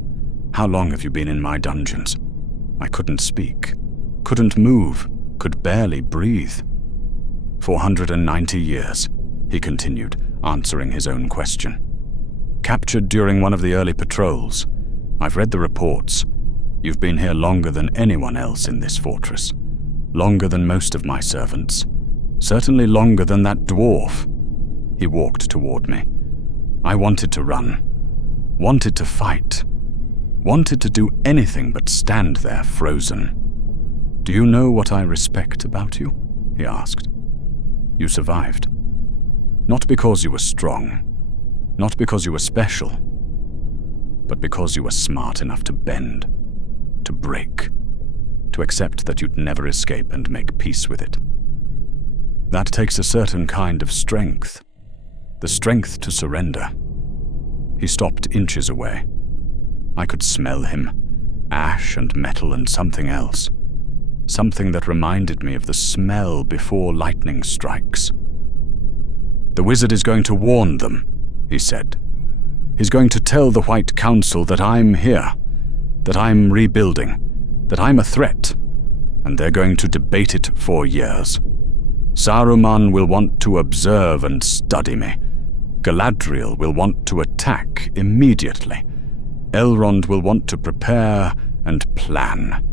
how long have you been in my dungeons?" I couldn't speak, couldn't move, could barely breathe. 490 years, he continued, answering his own question. "Captured during one of the early patrols. I've read the reports. You've been here longer than anyone else in this fortress. Longer than most of my servants. Certainly longer than that dwarf." He walked toward me. I wanted to run. Wanted to fight. Wanted to do anything but stand there frozen. "Do you know what I respect about you?" he asked. "You survived. Not because you were strong. Not because you were special. But because you were smart enough to bend. To break. To accept that you'd never escape and make peace with it. That takes a certain kind of strength. The strength to surrender." He stopped inches away. I could smell him. Ash and metal and something else. Something that reminded me of the smell before lightning strikes. "The wizard is going to warn them," he said. "He's going to tell the White Council that I'm here, that I'm rebuilding, that I'm a threat, and they're going to debate it for years. Saruman will want to observe and study me. Galadriel will want to attack immediately. Elrond will want to prepare and plan.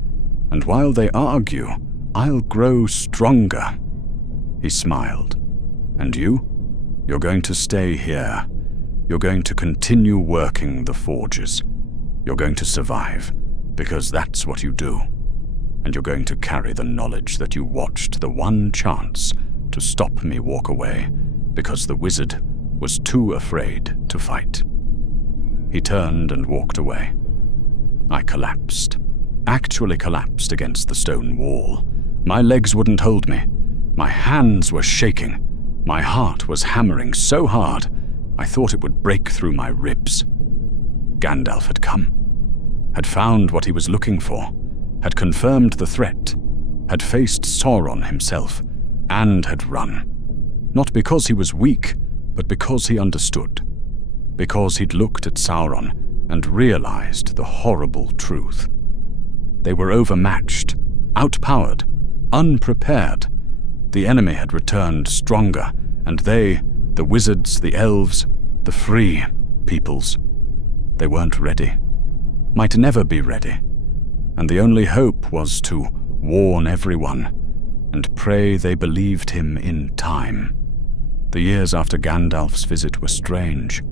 And while they argue, I'll grow stronger." He smiled. "And you? You're going to stay here. You're going to continue working the forges. You're going to survive, because that's what you do. And you're going to carry the knowledge that you watched the one chance to stop me walk away, because the wizard was too afraid to fight." He turned and walked away. I collapsed. Actually collapsed against the stone wall. My legs wouldn't hold me. My hands were shaking. My heart was hammering so hard, I thought it would break through my ribs. Gandalf had come. Had found what he was looking for. Had confirmed the threat. Had faced Sauron himself. And had run. Not because he was weak, but because he understood. Because he'd looked at Sauron and realized the horrible truth. They were overmatched, outpowered, unprepared. The enemy had returned stronger, and they, the wizards, the elves, the free peoples, they weren't ready. Might never be ready. And the only hope was to warn everyone and pray they believed him in time. The years after Gandalf's visit were strange.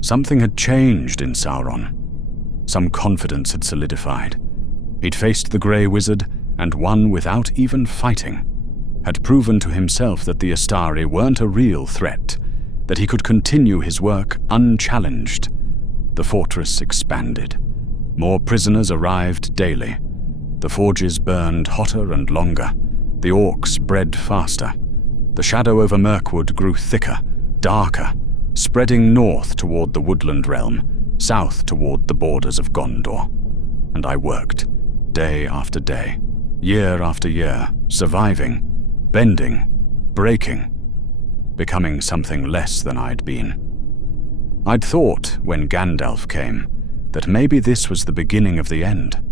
Something had changed in Sauron. Some confidence had solidified. He'd faced the Grey Wizard and won without even fighting. Had proven to himself that the Astari weren't a real threat, that he could continue his work unchallenged. The fortress expanded. More prisoners arrived daily. The forges burned hotter and longer. The orcs bred faster. The shadow over Mirkwood grew thicker, darker, spreading north toward the woodland realm, south toward the borders of Gondor. And I worked, day after day, year after year, surviving, bending, breaking, becoming something less than I'd been. I'd thought, when Gandalf came, that maybe this was the beginning of the end,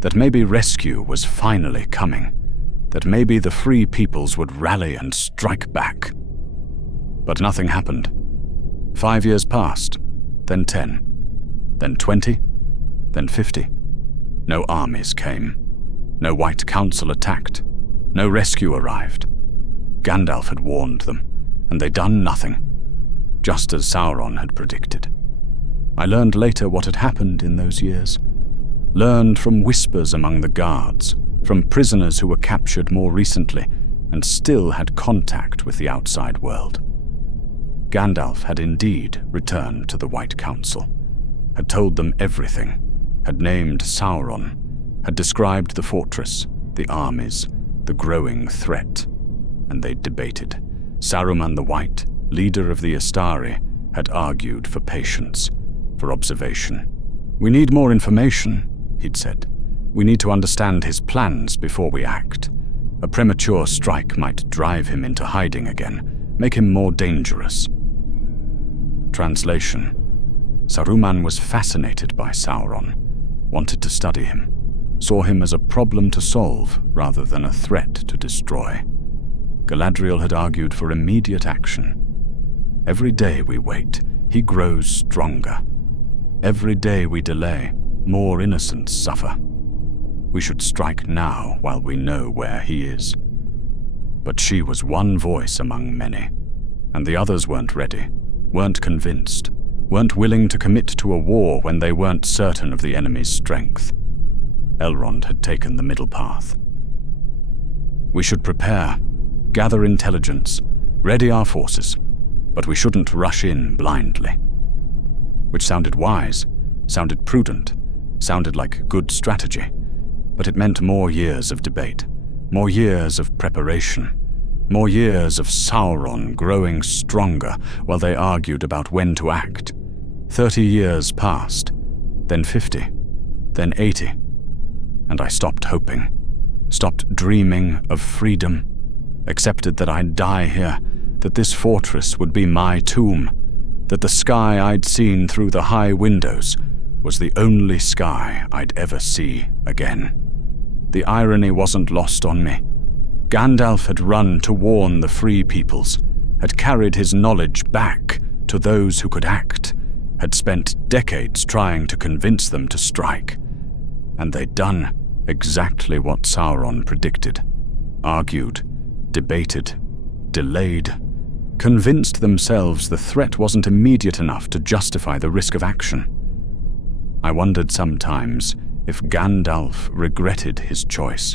that maybe rescue was finally coming, that maybe the free peoples would rally and strike back. But nothing happened. 5 years passed, then 10, then 20, then 50. No armies came. No White Council attacked. No rescue arrived. Gandalf had warned them, and they'd done nothing, just as Sauron had predicted. I learned later what had happened in those years. Learned from whispers among the guards, from prisoners who were captured more recently and still had contact with the outside world. Gandalf had indeed returned to the White Council, had told them everything, had named Sauron, had described the fortress, the armies, the growing threat, and they'd debated. Saruman the White, leader of the Istari, had argued for patience, for observation. "We need more information," he'd said. "We need to understand his plans before we act. A premature strike might drive him into hiding again, make him more dangerous." Translation: Saruman was fascinated by Sauron, wanted to study him, saw him as a problem to solve rather than a threat to destroy. Galadriel had argued for immediate action. Every day we wait, he grows stronger. Every day we delay, more innocents suffer. We should strike now while we know where he is. But she was one voice among many, and the others weren't ready, weren't convinced, weren't willing to commit to a war when they weren't certain of the enemy's strength. Elrond had taken the middle path. We should prepare, gather intelligence, ready our forces, but we shouldn't rush in blindly. Which sounded wise, sounded prudent, sounded like good strategy, but it meant more years of debate, more years of preparation, more years of Sauron growing stronger while they argued about when to act. 30 years passed, then 50, then 80, and I stopped hoping, stopped dreaming of freedom, accepted that I'd die here, that this fortress would be my tomb, that the sky I'd seen through the high windows was the only sky I'd ever see again. The irony wasn't lost on me. Gandalf had run to warn the free peoples, had carried his knowledge back to those who could act, had spent decades trying to convince them to strike. And they'd done exactly what Sauron predicted. Argued, debated, delayed, convinced themselves the threat wasn't immediate enough to justify the risk of action. I wondered sometimes if Gandalf regretted his choice.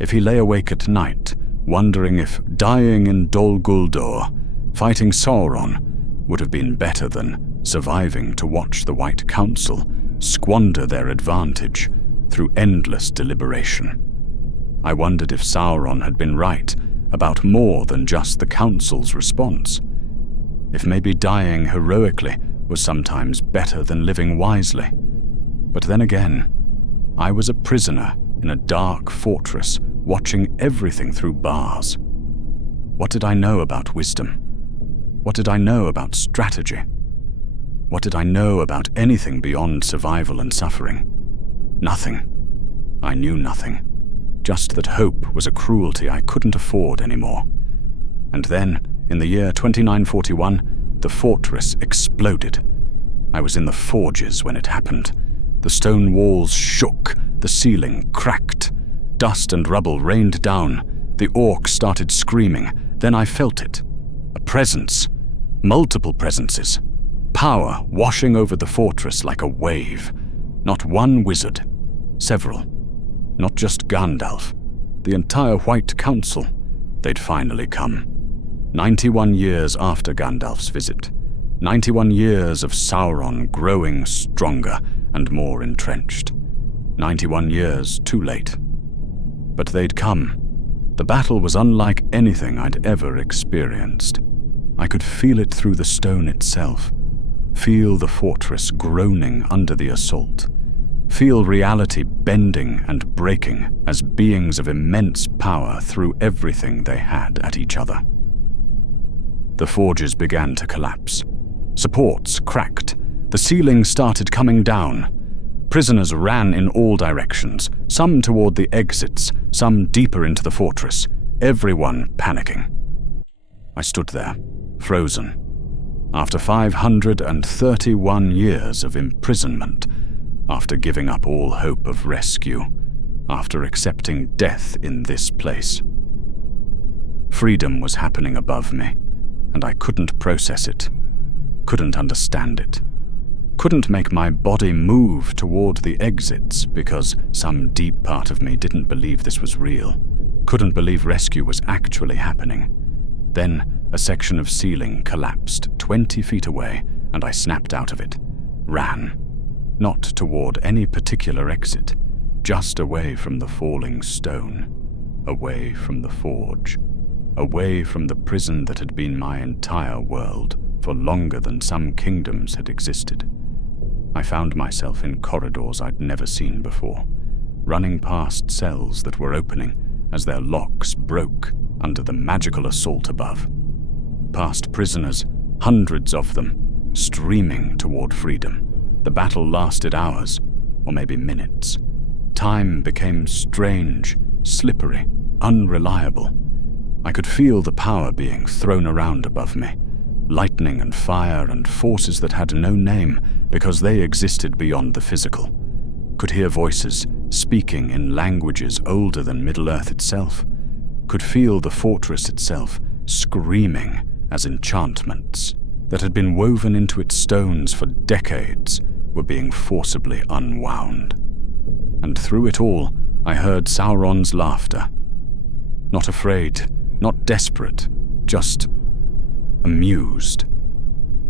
If he lay awake at night, wondering if dying in Dol Guldur, fighting Sauron, would have been better than surviving to watch the White Council squander their advantage through endless deliberation. I wondered if Sauron had been right about more than just the Council's response. If maybe dying heroically was sometimes better than living wisely. But then again, I was a prisoner in a dark fortress, watching everything through bars. What did I know about wisdom? What did I know about strategy? What did I know about anything beyond survival and suffering? Nothing. I knew nothing. Just that hope was a cruelty I couldn't afford anymore. And then, in the year 2941, the fortress exploded. I was in the forges when it happened. The stone walls shook, the ceiling cracked. Dust and rubble rained down. The orcs started screaming. Then I felt it. A presence. Multiple presences. Power washing over the fortress like a wave. Not one wizard. Several. Not just Gandalf. The entire White Council. They'd finally come. 91 years after Gandalf's visit. 91 years of Sauron growing stronger and more entrenched. 91 years too late. But they'd come. The battle was unlike anything I'd ever experienced. I could feel it through the stone itself, feel the fortress groaning under the assault, feel reality bending and breaking as beings of immense power threw everything they had at each other. The forges began to collapse. Supports cracked. The ceiling started coming down. Prisoners ran in all directions, some toward the exits, some deeper into the fortress, everyone panicking. I stood there, frozen. After 531 years of imprisonment, after giving up all hope of rescue, after accepting death in this place. Freedom was happening above me, and I couldn't process it, couldn't understand it, couldn't make my body move toward the exits because some deep part of me didn't believe this was real, couldn't believe rescue was actually happening. Then a section of ceiling collapsed 20 feet away, and I snapped out of it, ran. Not toward any particular exit, just away from the falling stone, away from the forge, away from the prison that had been my entire world for longer than some kingdoms had existed. I found myself in corridors I'd never seen before, running past cells that were opening as their locks broke under the magical assault above. Past prisoners, hundreds of them, streaming toward freedom. The battle lasted hours, or maybe minutes. Time became strange, slippery, unreliable. I could feel the power being thrown around above me, lightning and fire and forces that had no name because they existed beyond the physical. Could hear voices speaking in languages older than Middle-earth itself. Could feel the fortress itself screaming as enchantments that had been woven into its stones for decades were being forcibly unwound. And through it all, I heard Sauron's laughter. Not afraid, not desperate, just amused.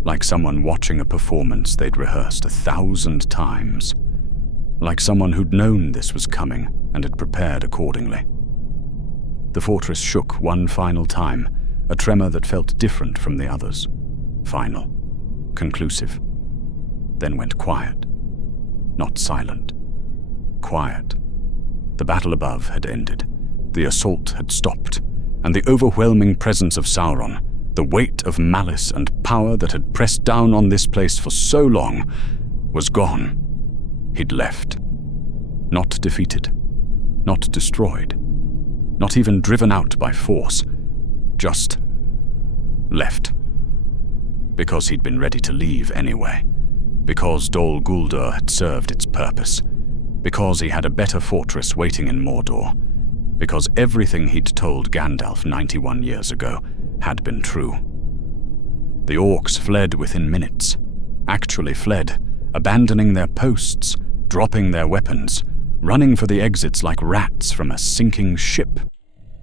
Like someone watching a performance they'd rehearsed 1,000 times. Like someone who'd known this was coming and had prepared accordingly. The fortress shook one final time, a tremor that felt different from the others. Final, conclusive. Then went quiet. Not silent. Quiet. The battle above had ended. The assault had stopped, and the overwhelming presence of Sauron, the weight of malice and power that had pressed down on this place for so long, was gone. He'd left. Not defeated. Not destroyed. Not even driven out by force. Just left. Because he'd been ready to leave anyway. Because Dol Guldur had served its purpose. Because he had a better fortress waiting in Mordor. Because everything he'd told Gandalf 91 years ago had been true. The orcs fled within minutes. Actually fled, abandoning their posts, dropping their weapons, running for the exits like rats from a sinking ship.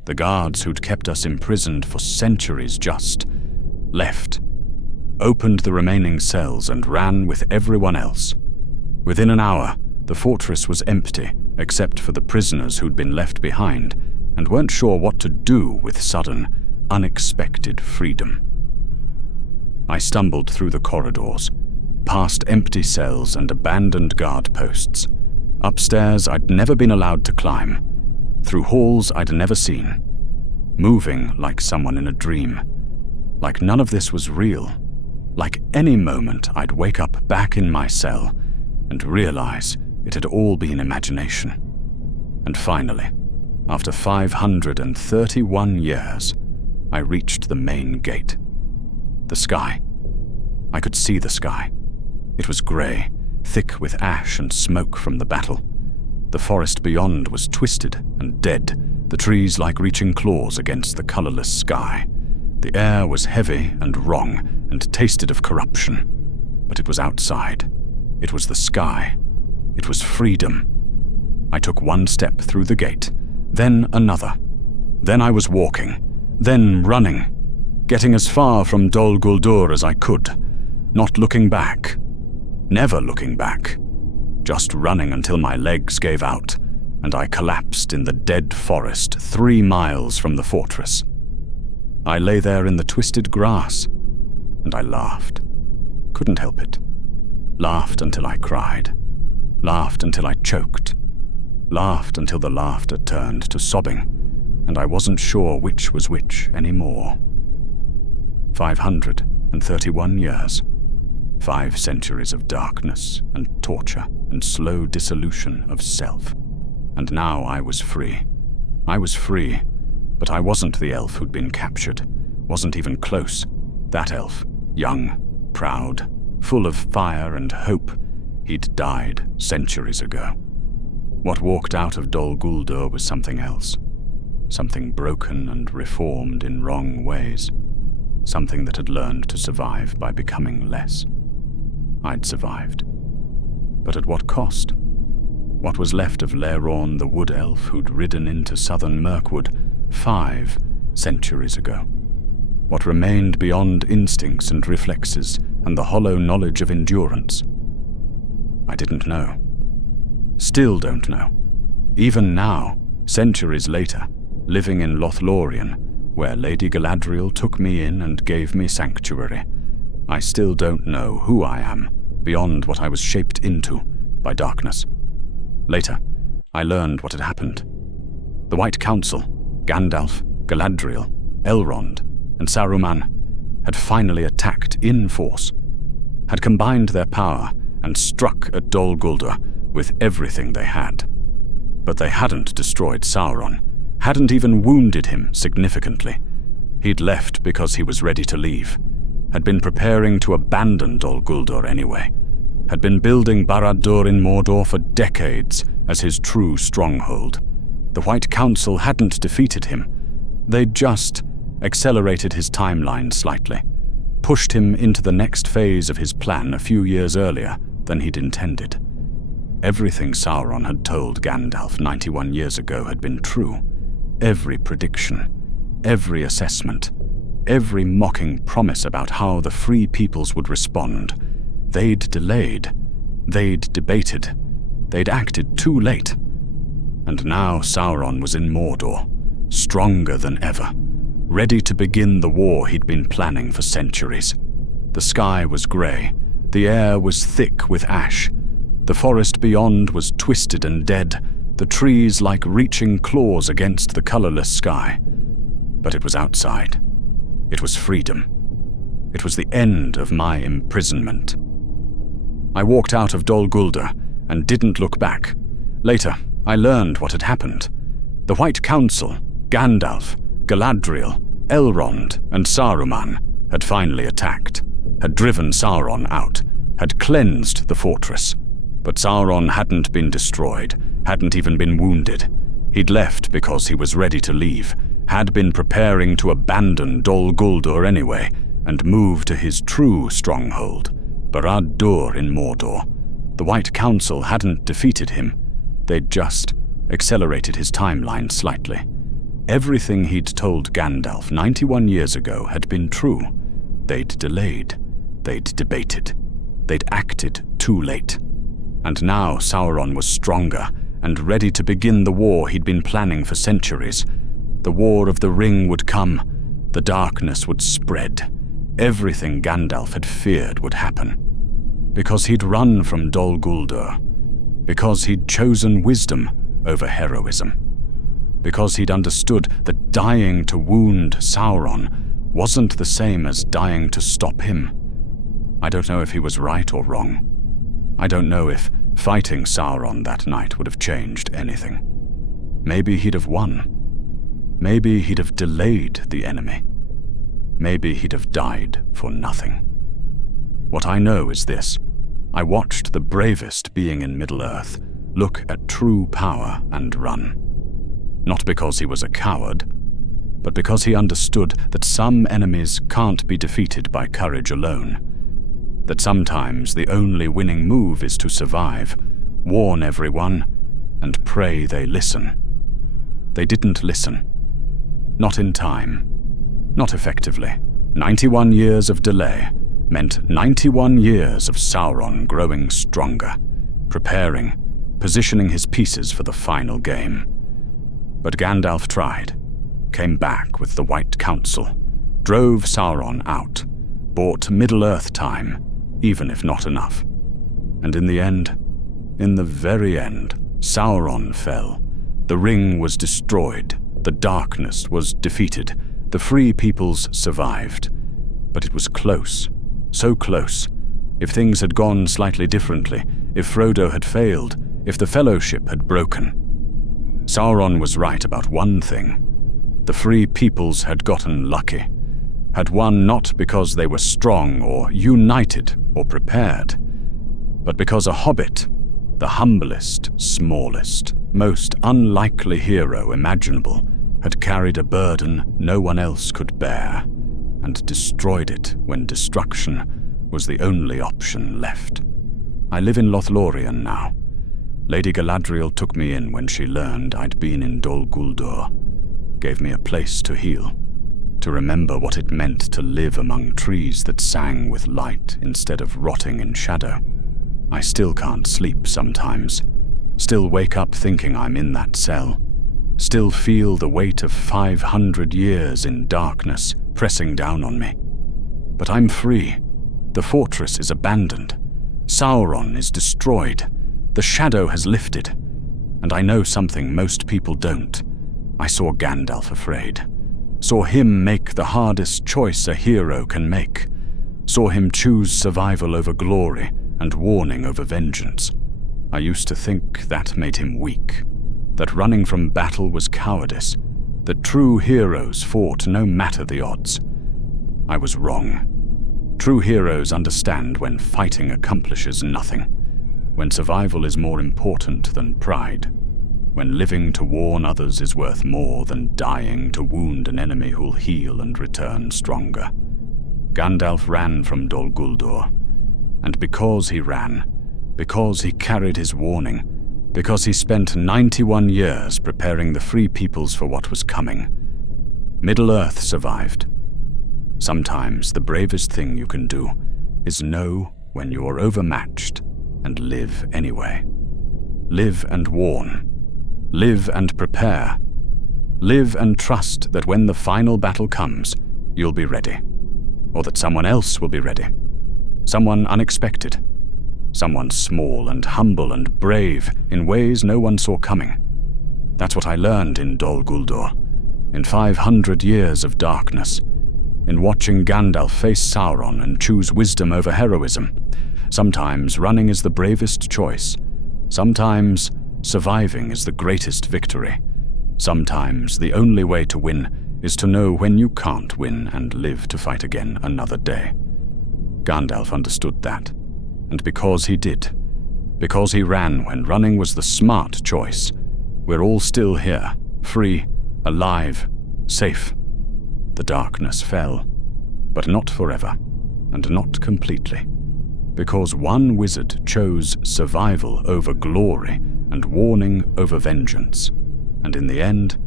The guards who'd kept us imprisoned for centuries just left, opened the remaining cells and ran with everyone else. Within an hour, the fortress was empty except for the prisoners who'd been left behind and weren't sure what to do with sudden, unexpected freedom. I stumbled through the corridors, past empty cells and abandoned guard posts, upstairs I'd never been allowed to climb, through halls I'd never seen, moving like someone in a dream, like none of this was real, like any moment I'd wake up back in my cell and realize it had all been imagination. And finally, after 531 years, I reached the main gate. The sky. I could see the sky. It was grey, thick with ash and smoke from the battle. The forest beyond was twisted and dead, the trees like reaching claws against the colourless sky. The air was heavy and wrong and tasted of corruption. But it was outside. It was the sky. It was freedom. I took one step through the gate, then another. Then I was walking, then running, getting as far from Dol Guldur as I could, not looking back, never looking back, just running until my legs gave out, and I collapsed in the dead forest 3 miles from the fortress. I lay there in the twisted grass, and I laughed. Couldn't help it. Laughed until I cried. Laughed until I choked. Laughed until the laughter turned to sobbing, and I wasn't sure which was which anymore. 531 years. 5 centuries of darkness and torture and slow dissolution of self. And now I was free. I was free, but I wasn't the elf who'd been captured. Wasn't even close. That elf, young, proud, full of fire and hope, he'd died centuries ago. What walked out of Dol Guldur was something else. Something broken and reformed in wrong ways. Something that had learned to survive by becoming less. I'd survived. But at what cost? What was left of Leraun the wood elf who'd ridden into southern Mirkwood 5 centuries ago? What remained beyond instincts and reflexes and the hollow knowledge of endurance? I didn't know. Still don't know. Even now, centuries later, living in Lothlorien, where Lady Galadriel took me in and gave me sanctuary, I still don't know who I am beyond what I was shaped into by darkness. Later, I learned what had happened. The White Council, Gandalf, Galadriel, Elrond, and Saruman had finally attacked in force, had combined their power and struck at Dol Guldur with everything they had. But they hadn't destroyed Sauron, hadn't even wounded him significantly. He'd left because he was ready to leave, had been preparing to abandon Dol Guldur anyway, had been building Barad-dûr in Mordor for decades as his true stronghold. The White Council hadn't defeated him. They'd just accelerated his timeline slightly, pushed him into the next phase of his plan a few years earlier than he'd intended. Everything Sauron had told Gandalf 91 years ago had been true. Every prediction, every assessment, every mocking promise about how the free peoples would respond. They'd delayed, they'd debated, they'd acted too late. And now Sauron was in Mordor, stronger than ever, ready to begin the war he'd been planning for centuries. The sky was grey, the air was thick with ash. The forest beyond was twisted and dead, the trees like reaching claws against the colourless sky. But it was outside. It was freedom. It was the end of my imprisonment. I walked out of Dol Guldur and didn't look back. Later, I learned what had happened. The White Council, Gandalf, Galadriel, Elrond, and Saruman had finally attacked, had driven Sauron out, had cleansed the fortress. But Sauron hadn't been destroyed, hadn't even been wounded. He'd left because he was ready to leave, had been preparing to abandon Dol Guldur anyway, and move to his true stronghold, Barad-dûr in Mordor. The White Council hadn't defeated him. They'd just accelerated his timeline slightly. Everything he'd told Gandalf 91 years ago had been true. They'd delayed. They'd debated. They'd acted too late. And now Sauron was stronger and ready to begin the war he'd been planning for centuries. The War of the Ring would come. The darkness would spread. Everything Gandalf had feared would happen. Because he'd run from Dol Guldur. Because he'd chosen wisdom over heroism. Because he'd understood that dying to wound Sauron wasn't the same as dying to stop him. I don't know if he was right or wrong. I don't know if fighting Sauron that night would have changed anything. Maybe he'd have won. Maybe he'd have delayed the enemy. Maybe he'd have died for nothing. What I know is this. I watched the bravest being in Middle-earth look at true power and run. Not because he was a coward, but because he understood that some enemies can't be defeated by courage alone. That sometimes the only winning move is to survive, warn everyone, and pray they listen. They didn't listen. Not in time. Not effectively. 91 years of delay meant 91 years of Sauron growing stronger, preparing, positioning his pieces for the final game. But Gandalf tried, came back with the White Council, drove Sauron out, bought Middle-earth time, even if not enough. And in the end, in the very end, Sauron fell. The ring was destroyed. The darkness was defeated. The free peoples survived. But it was close. So close. If things had gone slightly differently, if Frodo had failed, if the Fellowship had broken. Sauron was right about one thing. The free peoples had gotten lucky. Had won not because they were strong or united or prepared, but because a hobbit, the humblest, smallest, most unlikely hero imaginable, had carried a burden no one else could bear, and destroyed it when destruction was the only option left. I live in Lothlorien now. Lady Galadriel took me in when she learned I'd been in Dol Guldur, gave me a place to heal, to remember what it meant to live among trees that sang with light instead of rotting in shadow. I still can't sleep sometimes, still wake up thinking I'm in that cell, still feel the weight of 500 years in darkness pressing down on me. But I'm free. The fortress is abandoned. Sauron is destroyed. The shadow has lifted. And I know something most people don't. I saw Gandalf afraid. Saw him make the hardest choice a hero can make. Saw him choose survival over glory and warning over vengeance. I used to think that made him weak, that running from battle was cowardice, that true heroes fought no matter the odds. I was wrong. True heroes understand when fighting accomplishes nothing, when survival is more important than pride, when living to warn others is worth more than dying to wound an enemy who'll heal and return stronger. Gandalf ran from Dol Guldur, and because he ran, because he carried his warning, because he spent 91 years preparing the free peoples for what was coming, Middle-earth survived. Sometimes the bravest thing you can do is know when you're overmatched and live anyway. Live and warn. Live and prepare. Live and trust that when the final battle comes, you'll be ready. Or that someone else will be ready. Someone unexpected. Someone small and humble and brave in ways no one saw coming. That's what I learned in Dol Guldur, in 500 years of darkness, in watching Gandalf face Sauron and choose wisdom over heroism. Sometimes running is the bravest choice. Sometimes surviving is the greatest victory. Sometimes the only way to win is to know when you can't win and live to fight again another day. Gandalf understood that. And because he did, because he ran when running was the smart choice, we're all still here, free, alive, safe. The darkness fell, but not forever, and not completely, because one wizard chose survival over glory and warning over vengeance, and in the end,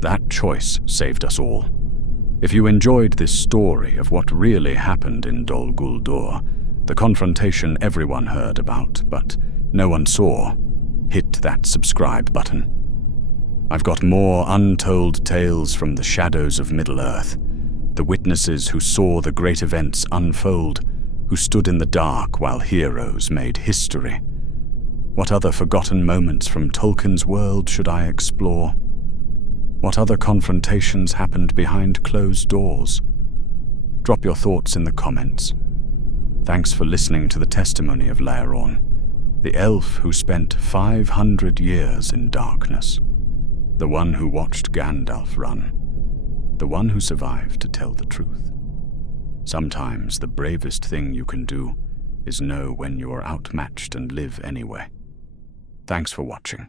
that choice saved us all. If you enjoyed this story of what really happened in Dol Guldur, the confrontation everyone heard about, but no one saw, hit that subscribe button. I've got more untold tales from the shadows of Middle-earth, the witnesses who saw the great events unfold, who stood in the dark while heroes made history. What other forgotten moments from Tolkien's world should I explore? What other confrontations happened behind closed doors? Drop your thoughts in the comments. Thanks for listening to the testimony of Laoran, the elf who spent 500 years in darkness, the one who watched Gandalf run, the one who survived to tell the truth. Sometimes the bravest thing you can do is know when you are outmatched and live anyway. Thanks for watching.